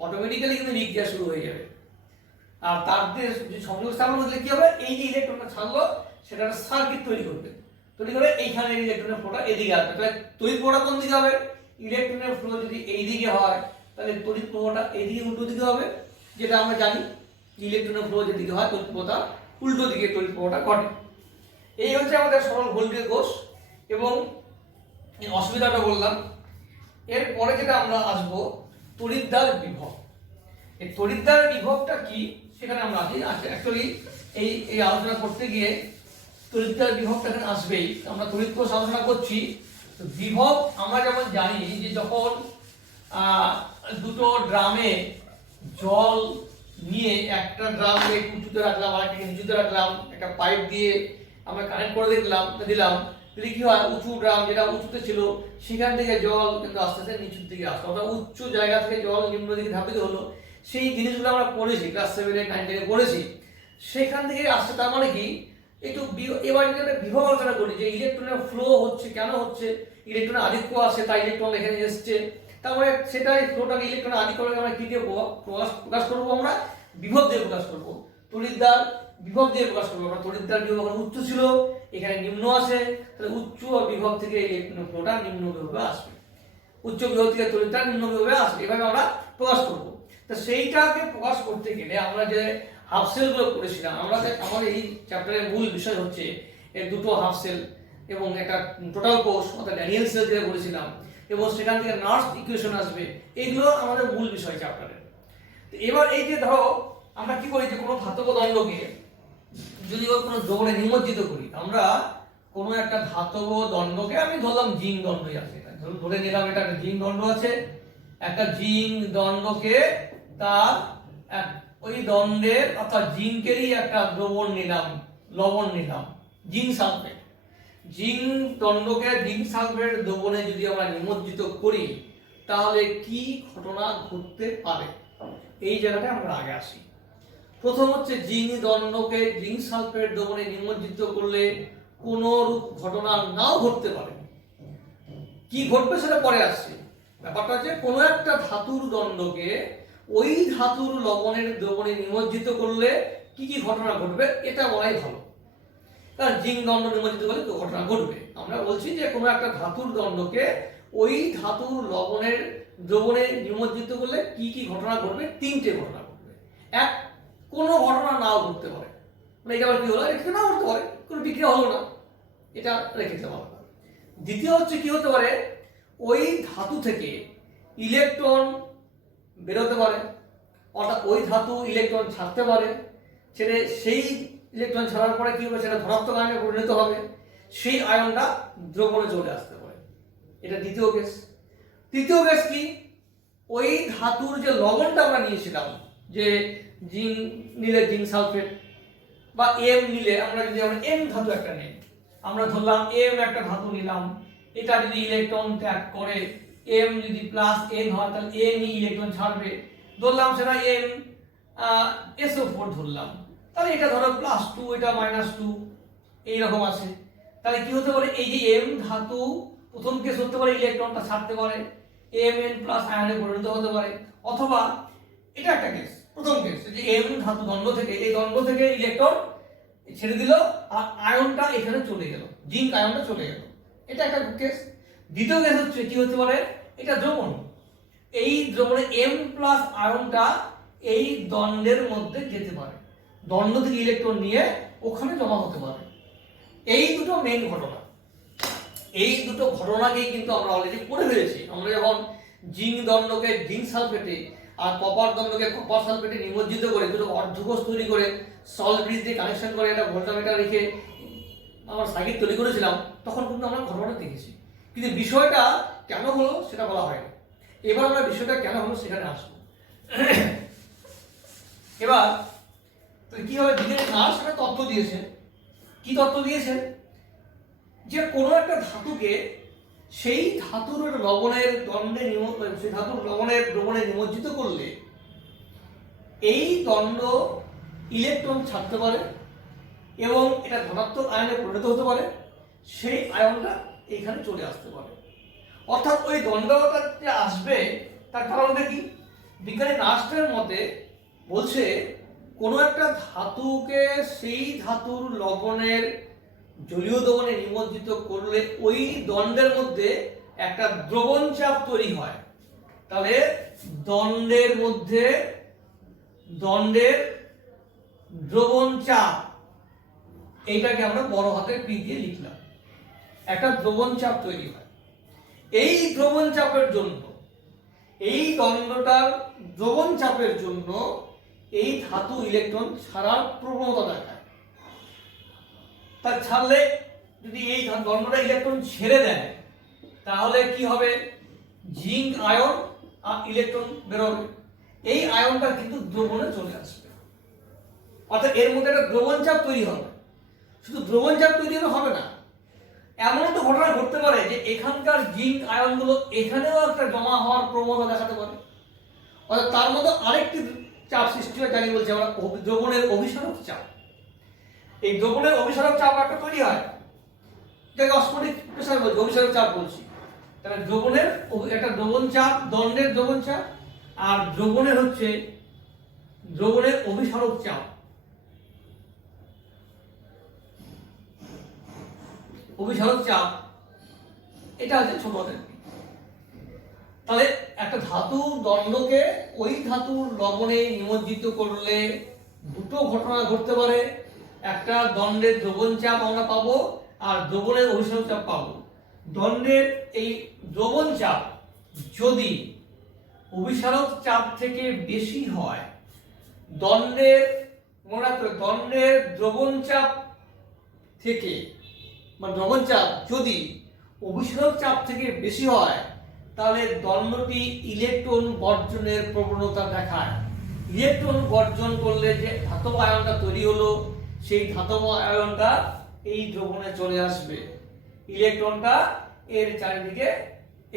অটোমেটিক্যালি কিন্তু বিক্রিয়া শুরু হয়ে যাবে। আর তার দিয়ে সংযোগ স্থাপন করলে কি হবে, এই যে ইলেকট্রনটা ছাড়লো সেটা একটা সার্কিট তৈরি করবে, তৈরি করে এইখানে ইলেকট্রনের ফ্লোটা এদিকে আসবে। তাহলে তড়িৎ প্রবাহটা কোন দিকে হবে, ইলেকট্রনের ফ্লো যদি এই দিকে হয় তাহলে তড়িৎ প্রবাহটা এইদিকে উল্টো দিকে হবে, যেটা আমরা জানি ইলেকট্রনের ফ্লো যেদিকে হয় তড়িৎ প্রবাহটা উল্টো দিকে তড়িৎ প্রবাহটা ঘটে। এই হচ্ছে আমাদের সরল ভোল্টেজ কোষ। এবং এই অসুবিধাটা বললাম। এরপরে যেটা আমরা আসবো তড়িৎদ্বার বিভব। এই তড়িৎদ্বার বিভবটা কি সেখানে আমরা আসি। অ্যাকচুয়ালি এই আলোচনা করতে গিয়ে তড়িৎদ্বার বিভবটা এখানে আসবেই। আমরা তড়িৎ কোষ আলোচনা করছি, তো বিভব আমরা যেমন জানি যে যখন দুটো ড্রামে জল নিয়ে, একটা ড্রাম উঁচুতে রাখলাম আর একটা নিচুতে রাখলাম, একটা পাইপ দিয়ে আমরা কানেক্ট করে দিলাম, তাহলে কি হয়, উঁচু ড্রাম যেটা উঁচুতে ছিল সেখান থেকে জল কিন্তু আস্তে আস্তে নিচুর দিকে আসলো, অর্থাৎ উচ্চ জায়গা থেকে জল নিম্ন দিকে ধাবিত হলো। সেই জিনিসগুলো আমরা পড়েছি ক্লাস 7 8 9 পড়েছি। সেখান থেকে আসছে, তার মানে কি একটু এবার যদি একটা বিভব আলোচনা করি যে ইলেকট্রনের ফ্লো হচ্ছে, কেন হচ্ছে, ইলেকট্রনের আধিক্য আছে তাই ইলেকট্রন এখানে এসছে, তারপরে সেটাই ফ্লোটাকে ইলেকট্রনের আধিক্য আমরা কি দিয়ে প্রকাশ করবো, আমরা বিভব দিয়ে প্রকাশ করবো, তড়িৎদ্বার বিভব দিয়ে প্রকাশ করবো। আমরা তড়িৎদ্বার বিভব উচ্চ ছিল, এখানে নিম্ন আছে, তাহলে উচ্চ বিভব থেকে ইলেকট্রনের ফ্লোটা নিম্ন বিভবে আসবে, উচ্চ বিভব থেকে তড়িৎদ্বার নিম্ন বিভবে আসবে, এভাবে আমরা প্রকাশ করবো। তো সেইটাকে প্রকাশ করতে গেলে আমরা যে হাফ সেল গুলো করেছিলাম, আমাদের এই চ্যাপ্টারের মূল বিষয় হচ্ছে এর দুটো হাফ সেল এবং একটা টোটাল কোষ অর্থাৎ ড্যানিয়েল সেল যেটা বলেছিলাম, এবং সেখান থেকে নার্স ইকুয়েশন আসবে, এইগুলো আমাদের মূল বিষয় চ্যাপ্টারের। তো এবার এই যে ধরো আমরা কি করি যে কোনো ধাতব দণ্ডকে যদি কোনো দ্রবণে নিমজ্জিত করি, আমরা কোনো একটা ধাতব দণ্ডকে, আমি ধরলাম জিঙ্ক দণ্ডই আছে, ধরে নিলাম এটা একটা জিঙ্ক দণ্ড আছে, একটা জিঙ্ক দণ্ডকে তার ওই দণ্ডের অর্থাৎ জিঙ্কেরই একটা দ্রবণ নিলাম, লবণ নিলাম, জিঙ্ক সালফেট। জিঙ্ক দণ্ডকে জিঙ্ক সালফেট দ্রবণে যদি আমরা নিমজ্জিত করি তাহলে কি ঘটনা ঘটতে পারে, এই জায়গাটা আমরা আগে আসি। প্রথম হচ্ছে জিঙ্ক দণ্ডকে জিঙ্ক সালফেট দ্রবণে নিমজ্জিত করলে কোন রূপ ঘটনা নাও ঘটতে পারে, কি ঘটবে সেটা পরে আসছে। ব্যাপারটা হচ্ছে কোনো একটা ধাতুর দণ্ডকে ওই ধাতুর লবণের দ্রবণে নিমজ্জিত করলে কি কি ঘটনা ঘটবে এটা বলাই ভালো। কারণ জিঙ্ক দণ্ড নিমজ্জিত করলে তো ঘটনা ঘটবে। আমরা বলছি যে কোনো একটা ধাতুর দণ্ডকে ওই ধাতুর লবণের দ্রবণে নিমজ্জিত করলে কি কি ঘটনা ঘটবে, তিনটে ঘটনা ঘটবে। এক, কোনো ঘটনা নাও ঘটতে পারে, মানে এটা আবার কি হলো, এটা নাও ঘটতে পারে, কোনো বিক্রিয়া হলো না, এটা রেখে দিতে পারবে। দ্বিতীয় হচ্ছে কি হতে পারে, ওই ধাতু থেকে ইলেকট্রন বেরোতে পারে, অর্থাৎ ওই ধাতু ইলেকট্রন ছাড়তে পারে, ছেড়ে সেই ইলেকট্রন ছাড়ার পরে কি হবে, সেটা ধনাত্মক আয়নে পরিণত হবে, সেই আয়নটা দ্রবণে চলে আসতে পারে। এটা দ্বিতীয় কেস। তৃতীয় কেস কি, ওই ধাতুর যে লবণটা আমরা নিয়েছিলাম, যে জিঙ্ক নিলে জিঙ্ক সালফেট বা এম নিলে, আমরা যদি এম ধাতু একটা নিই, আমরা ধরলাম এম একটা ধাতু নিলাম, এটা যদি ইলেকট্রন ত্যাগ করে, এম যদি প্লাস এন হয় তাহলে এন ইলেকট্রন ছাড়বে, ধরলাম সেটা এম SO4 ধরলাম, তাহলে এটা ধরো +2, এটা -2, এইরকম আছে। তাহলে কি হতে পারে, এই যে এম ধাতু প্রথম কেস হতে পারে ইলেকট্রনটা ছাড়তে পারে, Mn প্লাস আয়নে পরিণত হতে পারে, অথবা এটা একটা কেস, প্রথম কেস যে এম ধাতু দণ্ড থেকে, এই দণ্ড থেকে ইলেকট্রন ছেড়ে দিল আর আয়নটা এখানে চলে গেল, জিঙ্ক আয়নটা চলে গেল, এটা একটা কেস। দ্বিতীয় কেস হচ্ছে কি হতে পারে, এটা দ্রবণ, এই দ্রবণে M প্লাস আয়নটা এই দণ্ডের মধ্যে যেতে পারে, দণ্ড থেকে ইলেকট্রন নিয়ে ওখানে জমা হতে পারে। এই দুটো মেইন ঘটনা। এই দুটো ঘটনাকেই কিন্তু আমরা অলরেডি পড়ে ফেলেছি। আমরা যখন জিঙ্ক দণ্ডকে জিঙ্ক সালফেটে আর কপার দণ্ডকে কপার সালফেটে নিমজ্জিত করে দুটো অর্ধকোষ তৈরি করে সল্ট ব্রিজ দিয়ে কানেকশন করে একটা ভোল্টামিটার রেখে আমরা সার্কিট তৈরি করেছিলাম, তখন কিন্তু আমরা ঘটনাটা দেখেছি, কিন্তু বিষয়টা কেন হলো সেটা বলা হয়নি। এবার আমরা বিষয়টা কেন হলো সেখানে আসবো। এবার কি হবে, বিজ্ঞানী নার্স একটা তত্ত্ব দিয়েছে। কি তত্ত্ব দিয়েছে, যে কোনো একটা ধাতুকে সেই ধাতুর লবণের দণ্ডে সেই ধাতুর লবণের দ্রবণে নিমজ্জিত করলে এই দণ্ড ইলেকট্রন ছাড়তে পারে এবং এটা ধনাত্মক আয়নে পরিণত হতে পারে, সেই আয়নটা এখানে চলে আসতে পারে। অর্থাৎ ওই দণ্ডটা যে আসবে তার কারণটা কি, বিজ্ঞানী নার্সের মতে বলছে কোনো একটা ধাতুকে সেই ধাতুর লবণের জলীয় দ্রবণে নিমজ্জিত করলে ওই দণ্ডের মধ্যে একটা দ্রবণ চাপ তৈরি হয়। তাহলে দণ্ডের মধ্যে দণ্ডের দ্রবণ চাপ, এইটাকে আমরা বড় হাতের পি দিয়ে লিখলাম, একটা দ্রবণ চাপ তৈরি হয়। এই দ্রবণ চাপের জন্য, এই দণ্ডটার দ্রবণ চাপের জন্য এই ধাতু ইলেকট্রন ছাড়ার প্রবণতা দেখায়। তা ছাড়লে যদি এই দণ্ডটা ইলেকট্রন ছেড়ে দেয় তাহলে কি হবে, জিঙ্ক আয়ন আর ইলেকট্রন বেরোবে, এই আয়নটা কিন্তু দ্রবণে চলে আসবে। অর্থাৎ এর মধ্যে একটা দ্রবণ চাপ তৈরি হবে। শুধু দ্রবণ চাপ তৈরি হবে না, এমন তো ঘটনা ঘটতে পারে যে এখানকার জিঙ্ক আয়নগুলো এখানেও একটা জমা হওয়ার প্রবণতা দেখাতে পারে। অর্থাৎ তার মধ্যে আরেকটি চাপ সৃষ্টি হয়, জানি বলছি আমরা দ্রবণের অভিসারক চাপ। এই দ্রবণের অভিসারক চাপ একটা তৈরি হয়, যেটাকে অস্মোটিক প্রেসার বলছি, অভিসারক চাপ বলছি। তাহলে দ্রবণের একটা দ্রবণ চাপ, দণ্ডের দ্রবণ চাপ, আর দ্রবণের হচ্ছে দ্রবণের অভিসারক চাপ। অভিসারক চাপ এটা হচ্ছে ছোট হাতের। তাহলে একটা ধাতু দণ্ডকে ওই ধাতুর লবণে নিমজ্জিত করলে দুটো ঘটনা ঘটতে পারে, একটা দণ্ডের দ্রবণ চাপ আমরা পাবো আর দ্রবণের অভিসারক চাপ পাবো। দণ্ডের এই দ্রবণ চাপ যদি অভিসারক চাপ থেকে বেশি হয়, দণ্ডের মনে রাখতে হবে, দণ্ডের দ্রবণ চাপ থেকে বা দ্রবণ চাপ যদি অভিসারক চাপ থেকে বেশি হয় তাহলে দণ্ডটি ইলেকট্রন বর্জনের প্রবণতা দেখায়। ইলেকট্রন বর্জন করলে যে ধাতব আয়নটা তৈরি হলো, সেই ধাতব আয়নটা এই দ্রবণে চলে আসবে, ইলেকট্রনটা এর চারিদিকে,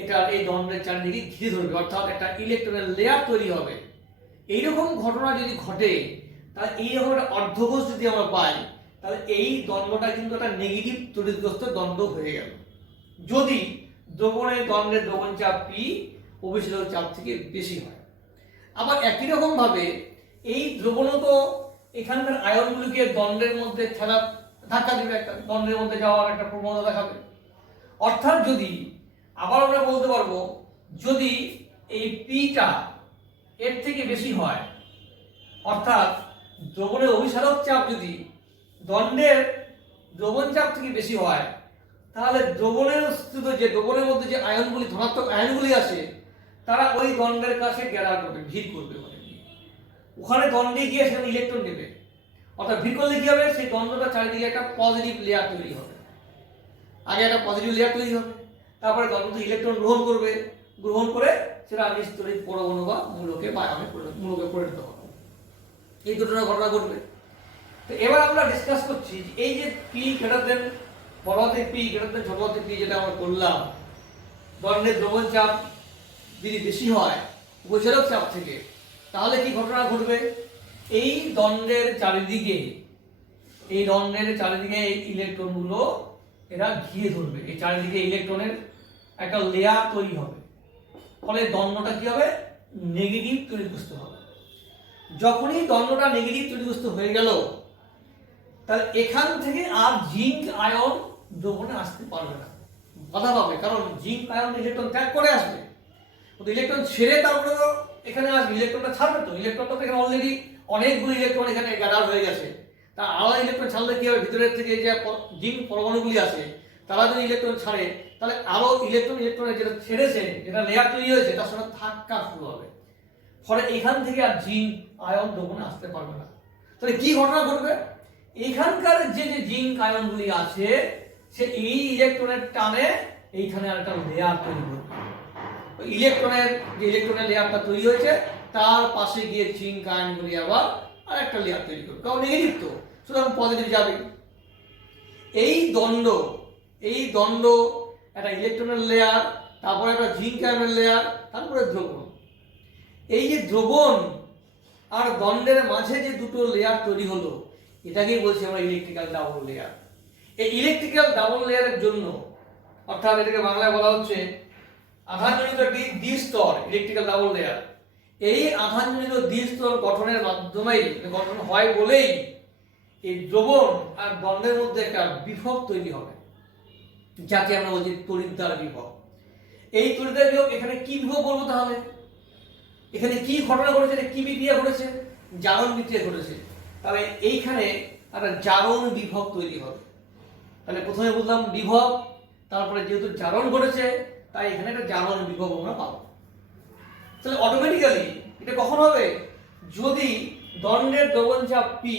এটা এই দণ্ডের চারিদিকে ঘিরে ধরবে, অর্থাৎ একটা ইলেকট্রনের লেয়ার তৈরি হবে। এইরকম ঘটনা যদি ঘটে তাহলে এইরকম একটা অর্ধকোষ যদি আমরা পাই, তাহলে এই দণ্ডটা কিন্তু একটা নেগেটিভ তড়িৎগ্রস্ত দণ্ড হয়ে গেল। যদি দ্রবণের দণ্ডের দ্রবণ চাপ P অভিসরক চাপ থেকে বেশি হয়। আবার একই রকম ভাবে এই দ্রবণও তো এখানকার আয়নগুলিকে দণ্ডের মধ্যে ধাক্কা দিবে, একটা দণ্ডের মধ্যে যাওয়ার একটা প্রবণতা দেখাবে। অর্থাৎ যদি আবার আমরা বলতে পারবো, যদি এই পিটা এর থেকে বেশি হয়, অর্থাৎ দ্রবণের অভিসারক চাপ যদি দণ্ডের দ্রবণ চাপ থেকে বেশি হয়, তাহলে দ্রবণের স্থিত যে দ্রবণের মধ্যে যে আয়নগুলি, ধনাত্মক আয়নগুলি আছে, তারা ওই দণ্ডের কাছে গ্যাদার করবে, ভিড় করবে। ওখানে দণ্ডে গিয়ে সেখানে ইলেকট্রন নেবে। অর্থাৎ ভিড় করলে কি হবে, সেই দণ্ডটা চারিদিকে একটা পজিটিভ লেয়ার তৈরি হবে। আগে একটা পজিটিভ লেয়ার তৈরি হবে, তারপরে দণ্ডটি ইলেকট্রন গ্রহণ করবে, গ্রহণ করে সেটা নিস্তরিত পরমাণু বা মূলকে বা আয়নে পরিণত হবে। এই দুটো ঘটনা ঘটবে। তো এবার আমরা ডিসকাস করছি যে এই যে পি গ্রেটার দেন বড় হাতে পি গ্রেটার দেন ছোট হাতে পি, যেটা আমরা করলাম, দণ্ডের দ্রবণ চাপ যদি বেশি হয় অভিসারক চাপ থেকে, তাহলে কি ঘটনা ঘটবে, এই দণ্ডের চারিদিকে এই ইলেকট্রনগুলো এরা ঘিরে ধরবে। এই চারিদিকে ইলেকট্রনের একটা লেয়ার তৈরি হবে, ফলে দণ্ডটা কি হবে, নেগেটিভ তৈরিগ্রস্ত হবে। যখনই দণ্ডটা নেগেটিভ তৈরিগ্রস্ত হয়ে গেল, তাহলে এখান থেকে আর জিঙ্ক আয়ন দ্রবণে আসতে পারবে না, বাধা পাবে। কারণ জিঙ্ক আয়ন ইলেকট্রন ত্যাগ করে আসবে, ইলেকট্রন ছেড়ে তারপরে এখানে আসবে, ইলেকট্রনটা ছাড়বে। তো ইলেকট্রনটা তো এখানে অলরেডি অনেকগুলো ইলেকট্রন এখানে গ্যাদার হয়ে গেছে। তা আলাদা ইলেকট্রন ছাড়লে কি হবে, ভিতরের থেকে যে জিঙ্ক পরমাণুগুলি আছে তারা যদি ইলেকট্রন ছাড়ে, তাহলে আরো ইলেকট্রনের যেটা ছেড়েছে, যেটা লেয়ার তৈরি হয়েছে, তার সঙ্গে ধাক্কা শুরু হবে। ফলে এখান থেকে আর জিঙ্ক আয়ন দ্রবণে আসতে পারবে না। তাহলে কি ঘটনা ঘটবে, এখানকার যে জিঙ্ক আয়নগুলি আছে, সে এই ইলেকট্রনের টানে এইখানে আর একটা লেয়ার তৈরি করবে। ইলেকট্রনের লেয়ারটা তৈরি হয়েছে, তার পাশে গিয়ে জিঙ্ক আয়নগুলি আবার আর একটা লেয়ার তৈরি করবে। কারণ নেগেটিভ তো, সুতরাং পজিটিভ যাবে। এই দণ্ড একটা ইলেকট্রনের লেয়ার, তারপরে একটা জিঙ্ক আয়নের লেয়ার, তারপরে দ্রবণ। এই যে দ্রবণ আর দণ্ডের মাঝে যে দুটো লেয়ার তৈরি হলো, এটাকেই বলছি আমরা ইলেকট্রিক্যাল ডাবল লেয়ার। এই ইলেকট্রিক্যাল ডাবল লেয়ারের জন্য, অর্থাৎ এটাকে বাংলায় বলা হচ্ছে আধানজনিত দ্বিস্তর ইলেকট্রিক্যাল ডাবল লেয়ার। এই আধানজনিত দ্বিস্তর গঠনের মাধ্যমেই গঠন হয় বলেই এই দ্রবণ আর দণ্ডের মধ্যে একটা বিভব তৈরি হবে, যাকে আমরা বলছি তড়িৎদ্বার বিভব। এই তড়িৎদ্বার বিভব, এখানে কি বিভব বলবো, তাহলে এখানে কি ঘটনা ঘটেছে, কি বিক্রিয়া ঘটেছে, জারণ বিক্রিয়া ঘটেছে। তাহলে এইখানে একটা জারণ বিভব তৈরি হবে। তাহলে প্রথমে বললাম বিভব, তারপরে যেহেতু জারণ ঘটেছে, তাই এখানে একটা জারণ বিভব আমরা পাবো। তাহলে অটোমেটিক্যালি এটা কখন হবে, যদি দণ্ডের দ্রবণ চাপ পি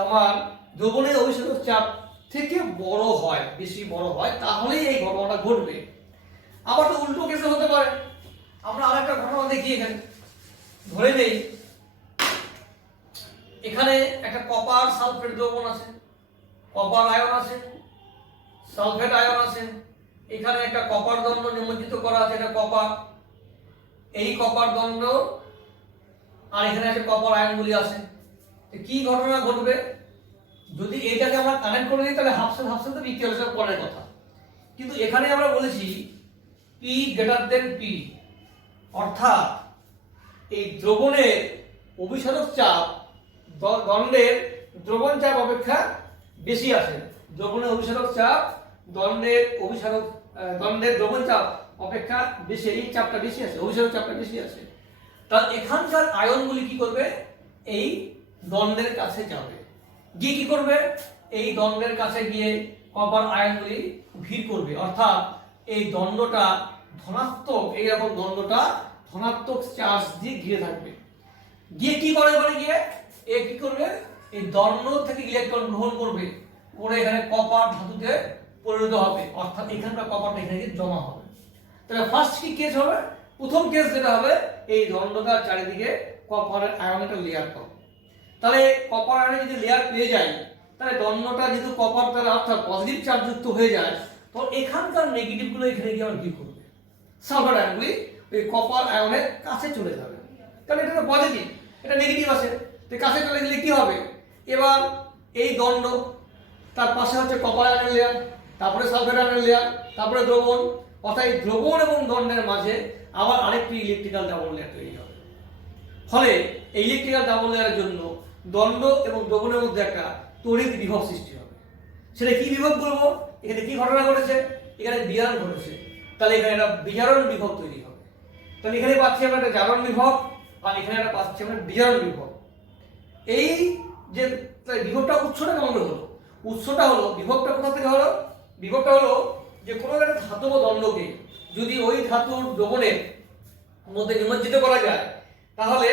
আমার দ্রবণের অভিসারক চাপ থেকে বড় হয়, বেশি বড় হয়, তাহলেই এই ঘটনাটা ঘটবে। আবার তো উল্টো কেসে হতে পারে। আমরা আরেকটা ঘটনা দেখি, এখানে ধরে নেই এখানে একটা কপার সালফেট দ্রবণ আছে, কপার আয়ন আছে, সালফেট আয়ন আছে। এখানে একটা কপার দণ্ড নিমজ্জিত করা আছে, এটা কপার। এই কপার দণ্ড আর এখানে আছে কপার আয়নগুলি আছে। কি ঘটনা ঘটবে, যদি এইটাকে আমরা কানেক্ট করে দিই, তাহলে হাফ সেল তো বিক্রিয়া হচ্ছে পরের কথা। কিন্তু এখানে আমরা বলেছি পি গ্রেটার দেন পি, অর্থাৎ এই দ্রবণের অভিসারক চাপ দণ্ডের দ্রবণ চাপ অপেক্ষা বেশি আছে। দ্রবণের অভিসারক চাপ দণ্ডের দ্রবণ চাপ অপেক্ষা বেশি, এই চাপটা বেশি আছে, অভিসারক চাপটা বেশি আছে। তাহলে এখানকার আয়নগুলি কি করবে, এই দণ্ডের কাছে যাবে, গিয়ে কি করবে, এই দণ্ডের কাছে গিয়ে কপার আয়নগুলি ভিড় করবে। অর্থাৎ এই দণ্ডটা ধনাত্মক, এইরকম দণ্ডটা ধনাত্মক চার্জ দিয়ে ঘিরে থাকবে। গিয়ে কি করে, মানে গিয়ে এ কি করবে, এই দণ্ড থেকে ইলেকট্রন গ্রহণ করবে, করে এখানে কপার ধাতুতে পরিণত হবে। অর্থাৎ এখানকার কপারটা এখানে জমা হবে। তাহলে ফার্স্ট কি কেস হবে, প্রথম কেস যেটা হবে, এই দণ্ডটার চারিদিকে কপারের আয়নের লেয়ার পাবে। তাহলে কপার আয়নে যদি লেয়ার পেয়ে যায়, তাহলে দণ্ডটা যেহেতু কপার দ্বারা অর্থাৎ পজিটিভ চার্জ যুক্ত হয়ে যায়, তো এখানকার নেগেটিভ গুলো এখানে গিয়ে আবার কি করবে, সালফার আয়নগুলি ওই কপার আয়নের কাছে চলে যাবে। তাহলে এটা তো পজিটিভ, এটা নেগেটিভ আছে, তো কাছে চলে গেলে কি হবে, এবার এই দণ্ড, তার পাশে হচ্ছে কপার আয়নের লেয়ার, তারপরে সালফেট আয়নের লেয়ার, তারপরে দ্রবণ, অর্থাৎ এই দ্রবণ এবং দণ্ডের মাঝে আবার আরেকটি ইলেকট্রিক্যাল ডাবল লেয়ার তৈরি হবে। ফলে এই ইলেকট্রিক্যাল ডাবল লেয়ারের জন্য দণ্ড এবং দ্রবণের মধ্যে একটা তড়িৎ বিভব সৃষ্টি হবে। সেটা কি বিভব বলবো? এখানে কি ঘটনা ঘটেছে? এখানে বিজারণ ঘটেছে, তাহলে এখানে একটা বিজারণ বিভব তৈরি হবে। তাহলে এখানে পাচ্ছি আমরা একটা জারণ বিভব, আর এখানে একটা পাচ্ছি আমরা বিজারণ বিভব। এই যে বিভবটা উৎসটা কেমন হলো? উৎসটা হলো, বিভবটা কোথা থেকে হলো? বিভবটা হলো যে কোনো একটা ধাতব দণ্ডকে যদি ওই ধাতুর দ্রবণের মধ্যে নিমজ্জিত করা যায়, তাহলে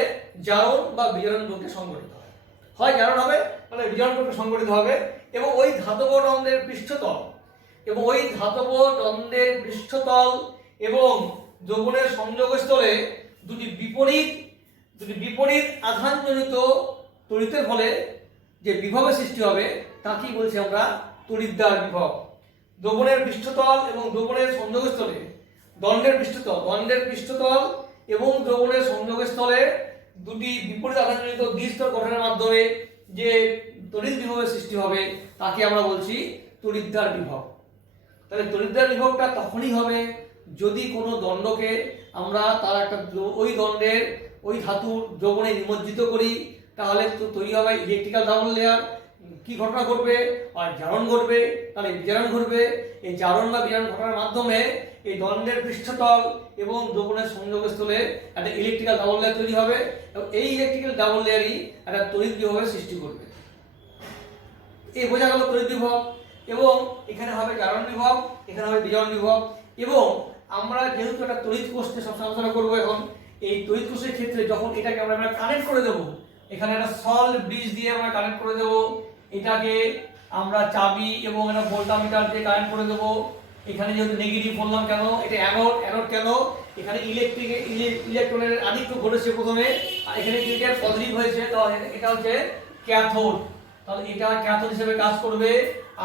জারণ বা বিজারণ প্রক্রিয়া সংঘটিত হয়। হয় জারণ হবে, মানে বিজারণ প্রক্রিয়া সংঘটিত হবে, এবং ওই ধাতব দণ্ডের পৃষ্ঠতল এবং দ্রবণের সংযোগস্থলে দুটি বিপরীত আধানজনিত তড়িতের ফলে যে বিভবের সৃষ্টি হবে তাকেই বলছি আমরা তড়িৎদ্বার বিভব। দ্রবণের পৃষ্ঠতল এবং দ্রবণের সংযোগস্থলে দণ্ডের পৃষ্ঠতল এবং দ্রবণের সংযোগস্থলে দুটি বিপরীত আধানজনিত দ্বিস্তর গঠনের মাধ্যমে যে তড়িৎ বিভবের সৃষ্টি হবে তাকে আমরা বলছি তড়িৎদ্বার বিভব। তাহলে তড়িৎদ্বার বিভবটা তখনই হবে যদি কোনো দণ্ডকে আমরা তার একটা ওই দণ্ডের ওই ধাতুর দ্রবণে নিমজ্জিত করি, তাহলে তো তৈরি হবে ইলেকট্রিক্যাল ডাবল লেয়ার। কি ঘটনা ঘটবে? আর জারণ ঘটবে, তাহলে বিজারণ ঘটবে। এই জারণ বা বিজারণ ঘটনার মাধ্যমে এই দণ্ডের পৃষ্ঠতল এবং দ্রবণের সংযোগস্থলে একটা ইলেকট্রিক্যাল ডাবল লেয়ার তৈরি হবে, এবং এই ইলেকট্রিক্যাল ডাবল লেয়ারই একটা তড়িৎ বিভবের সৃষ্টি করবে। এই বোঝা গেল তড়িৎ বিভব। এবং এখানে হবে জারণ বিভব, এখানে হবে বিজারণ বিভব। এবং আমরা যেহেতু একটা তড়িৎ কোষ নিয়ে সব আলোচনা করবো এখন, এই তড়িৎ কোষের ক্ষেত্রে যখন এটাকে আমরা কানেক্ট করে দেবো, এখানে একটা সল্ট ব্রিজ দিয়ে আমরা কানেক্ট করে দেবো, এটাকে আমরা চাবি এবং একটা ভোল্টামিটার দিয়ে কানেক্ট করে দেবো। এখানে যেহেতু নেগেটিভ বললাম কেন? এটা অ্যানোড কেন? এখানে ইলেকট্রনের আধিক্য ঘটেছে প্রথমে, আর এখানে কিন্তু পজিটিভ হয়েছে, তো এটা হচ্ছে ক্যাথোড। তাহলে এটা ক্যাথোড হিসেবে কাজ করবে,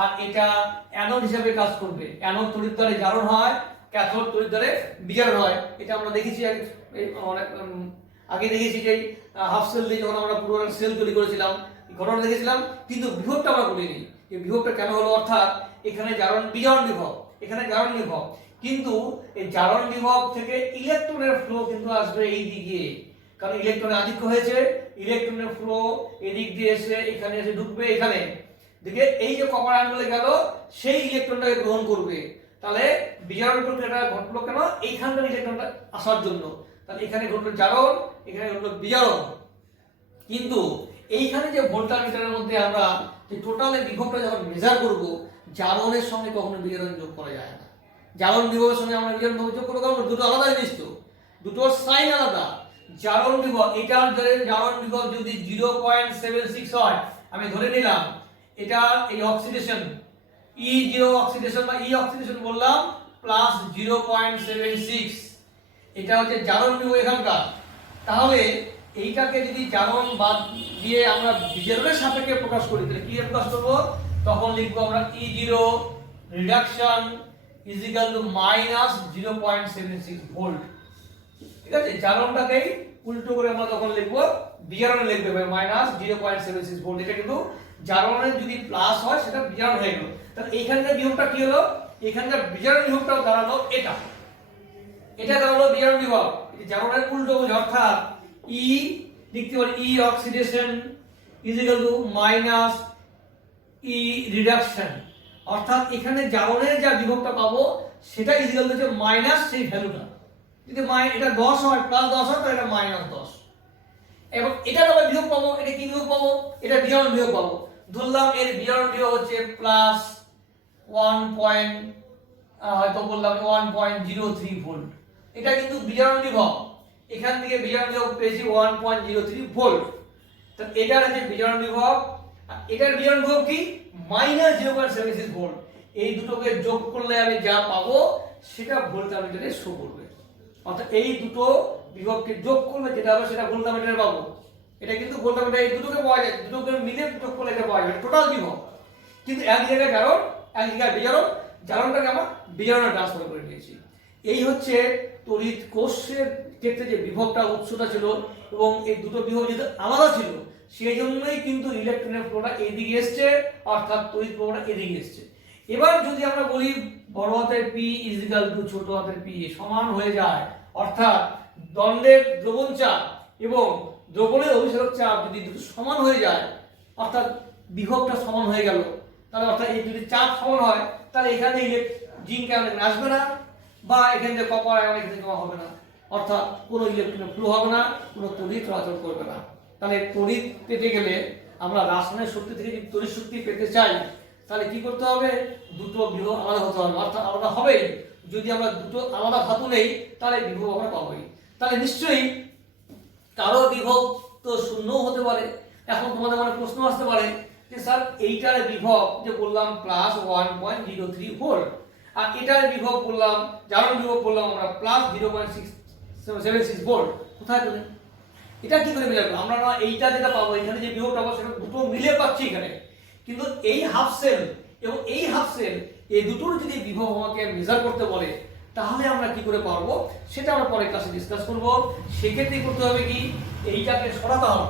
আর এটা অ্যানোড হিসেবে কাজ করবে। অ্যানোড তড়িৎ দ্বারে জারণ হয়, ক্যাথোড তড়িৎ দ্বারে বিজারণ হয়। এটা আমরা দেখেছি অনেক আগে দেখেছি যে হাফ সেল দিয়ে যখন আমরা পুরো সেল তৈরি করেছিলাম, ঘটনা দেখেছিলাম, কিন্তু বিভবটা আমরা বলিনি। এই বিভবটা কেন হলো? অর্থাৎ এখানে বিজারণ বিভব, এখানে জারণ বিভব, কিন্তু এই জারণ বিভব থেকে ইলেকট্রনের ফ্লো কিন্তু আসবে এই দিকে, কারণ ইলেকট্রনের আধিক্য হয়েছে। ইলেকট্রনের ফ্লো এদিক দিয়ে এসে এখানে এসে ঢুকবে, এখানে দেখে এই যে কপার আয়নগুলো গেল সেই ইলেকট্রনটাকে গ্রহণ করবে। তাহলে বিজারণ প্রক্রিয়াটা ঘটলো কেন? এইখানকার ইলেকট্রনটা আসার জন্য। তাহলে এখানে ঘটলো জারণ, এখানে ঘটলো বিজারণ। কিন্তু এইখানে যে ভোল্টামিটারের মধ্যে আমরা যে টোটাল বিভবটা যখন মেজার করব, জারণের সঙ্গে কখনো বিজারণ যোগ করা যায় না। জারণ বিভবের সঙ্গে আমরা বিজারণ যোগ করবো, কারণ দুটো আলাদা জিনিস, তো দুটোর সাইন আলাদা। জারণ বিভব, এটার জারণ বিভব যদি 0.76 হয়, আমি ধরে নিলাম এটা এই অক্সিডেশন E0 অক্সিডেশন বা E অক্সিডেশন বললাম প্লাস 0.76, এটা হচ্ছে জারণ বিভব এখানকার। তাহলে এইটাকে যদি জারণ বাদ দিয়ে আমরা বিজারণের সাপেক্ষে প্রকাশ করি, তাহলে কি প্রকাশ করব? তখন লিখবো আমরা E0 reduction is equal to minus 0.76 volt. ঠিক আছে, জারণটাকে উল্টো করে আমরা তখন লিখবো বিজারণে লিখতে হবে মাইনাস 0.76 ভোল্ট। এটা কিন্তু জারণে যদি প্লাস হয় সেটা বিজারণ হয়ে গেল। তাহলে এইখানকার বিভবটা কি হলো? এখানকার বিজারণ বিভবটা দাঁড়ালো এটা দাঁড়ালো বিজারণ বিভব। এই জারণের উল্টো বোঝা, অর্থাৎ E লিখতে পারি E oxidation is equal to minus E reduction, অর্থাৎ এখানে জারণের যা বিভবটা পাবো সেটা ইজ ইকুয়াল টু মাইনাস সেই ভ্যালুটা। যদি এটা 10 হয়, প্লাস 10 হয়, তাহলে এটা মাইনাস 10। এবং এটা আমরা বিভব পাবো, এটা কি বিভব পাবো? এটা বিজারণ বিভব পাবো। ধরলাম এর বিজারণ বিভব হচ্ছে প্লাস 1.03 ভোল্ট। এটা কিন্তু বিজারণ বিভব, এখান থেকে বিজারণ বিভব পেয়েছি 1.03 ভোল্ট। তো এটার হচ্ছে বিজারণ বিভব, আর এটার বিজারণ বিভব কি? Minus 0.76 volt. এই দুটোকে যোগ করলে আমি যা পাবো সেটা ভোল্টমিটারে শো করবে। অর্থাৎ এই দুটো বিভবকে যোগ করলে যেটা হবে সেটা ভোল্টমিটারে পাবো। এটা কিন্তু ভোল্টমিটার এই দুটোকে পাওয়া যায়, দুটোকে মিলে যোগ করলে এটা পাওয়া যাবে টোটাল বিভব। কিন্তু এক জায়গায় জারণ, এক জায়গায় বিজারণ, জারণটাকে আমরা বিজারণে ট্রান্সফার করে দিয়েছি। এই হচ্ছে তড়িৎ কোষের ক্ষেত্রে যে বিভবটা উৎসটা ছিল, এবং এই দুটো বিভব যেহেতু আলাদা ছিল সেই জন্যই কিন্তু ইলেকট্রনের ফ্লোটা এদিকে এসছে, অর্থাৎ তড়িৎ প্রবাহটা এদিকে এসছে। এবার যদি আমরা বলি বড় হাতের পি ইজ ইকুয়াল টু ছোট হাতের পি সমান হয়ে যায়, অর্থাৎ দণ্ডের দ্রবণ চাপ এবং দ্রবণের অভিসারক চাপ যদি দুটো সমান হয়ে যায়, অর্থাৎ বিভবটা সমান হয়ে গেল, তাহলে অর্থাৎ এই যদি চাপ সমান হয় তাহলে এখানে জিঙ্ক আয়ন আসবে না, বা এখান থেকে কপার আয়ন এখানে জমা হবে না, অর্থাৎ কোনো ইলেকট্রন ফ্লো হবে না, কোনো তড়িৎ চলাচল করবে না। তাহলে তড়িৎ পেতে গেলে আমরা রাসায়নিক শক্তি থেকে যদি তড়িৎ শক্তি পেতে চাই তাহলে কি করতে হবে, দুটো বিভব আলাদা হতে হবে, অর্থাৎ আলাদা হবেই। যদি আমরা দুটো আলাদা ধাতু নেই তাহলে বিভব আমরা পাবোই। তাহলে নিশ্চয়ই কারো বিভব তো শূন্যও হতে পারে। এখন তোমাদের মনে প্রশ্ন আসতে পারে যে স্যার এইটার বিভব যে বললাম প্লাস 1.03 ভোল্ট, আর এটার বিভব বললাম, জারণ বিভব বললাম আমরা প্লাস 0.76 ভোল্ট, কোথায় পেলেন? এটা কি করে মিলাবো? আমরা না এইটা যেটা পাবো, এখানে যে বিভবটা পাবো সেটা দুটো মিলে পাচ্ছি এখানে, কিন্তু এই হাফ সেল এবং এই হাফ সেল এই দুটোর যদি বিভব আমাকে মেজার করতে বলে তাহলে আমরা কি করে পারবো সেটা আমরা পরের ক্লাসে ডিসকাস করব। সেক্ষেত্রে করতে হবে কি, এইটাকে সরাতে হবে,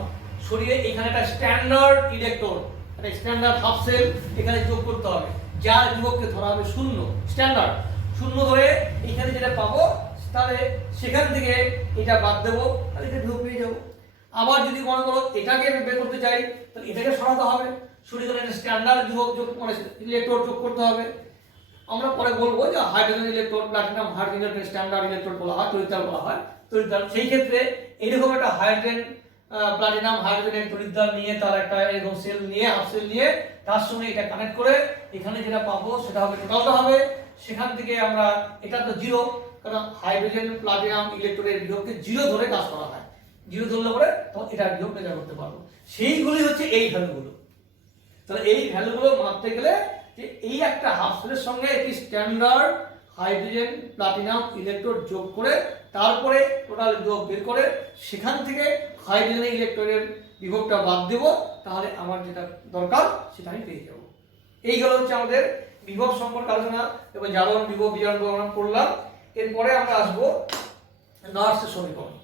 সরিয়ে এখানে একটা স্ট্যান্ডার্ড ইলেকট্রোড, একটা স্ট্যান্ডার্ড হাফ সেল এখানে যোগ করতে হবে, যার বিভবকে ধরা হবে শূন্য, স্ট্যান্ডার্ড শূন্য ধরে এখানে যেটা পাবো তাহলে সেখান থেকে এটা বাদ দেবো, তাহলে এটা বিভব পেয়ে যাবো। আবার যদি মনে করো এটাকে বের করতে চাই তাহলে এটাকে সরাতে হবে, সরিয়ে গেলে একটা স্ট্যান্ডার্ড বিভব যোগ মানে ইলেকট্রোড যোগ করতে হবে। আমরা পরে বলবো যে hydrogen electrode, platinum hydrogen standard electrode বলা হয়, তড়িৎদ্বার বলা হয়, তড়িৎদ্বার। সেই ক্ষেত্রে এরকম একটা হাইড্রোজেন প্লাটিনাম হাইড্রোজেনের তড়িৎদ্বার নিয়ে তার একটা এরকম সেল নিয়ে হাফ সেল নিয়ে তার সঙ্গে এটা কানেক্ট করে এখানে যেটা পাবো সেটা হবে টোটালটা হবে। সেখান থেকে আমরা এটা তো জিরো, কারণ হাইড্রোজেন প্লাটিনাম ইলেকট্রনের বিভবকে জিরো ধরে কাজ করা হয়, জিরো ধরলে পরে তখন এটা বিভব মেজার করতে পারবো। সেইগুলি হচ্ছে এই ভ্যালুগুলো। তাহলে এই ভ্যালুগুলো মাপতে গেলে যে এই একটা হাফ সেলের সঙ্গে একটি স্ট্যান্ডার্ড হাইড্রোজেন প্লাটিনাম ইলেকট্রোড যোগ করে তারপরে টোটাল বিভব বের করে সেখান থেকে হাইড্রোজেন ইলেকট্রনের বিভবটা বাদ দেব, তাহলে আমার যেটা দরকার সেটা আমি পেয়ে যাব। এইগুলো হচ্ছে আমাদের বিভব সম্পর্কে আলোচনা, এবং জারণ বিভব বিজারণ আমরা করলাম। এরপরে আমরা আসবো নার্সের সমীকরণ।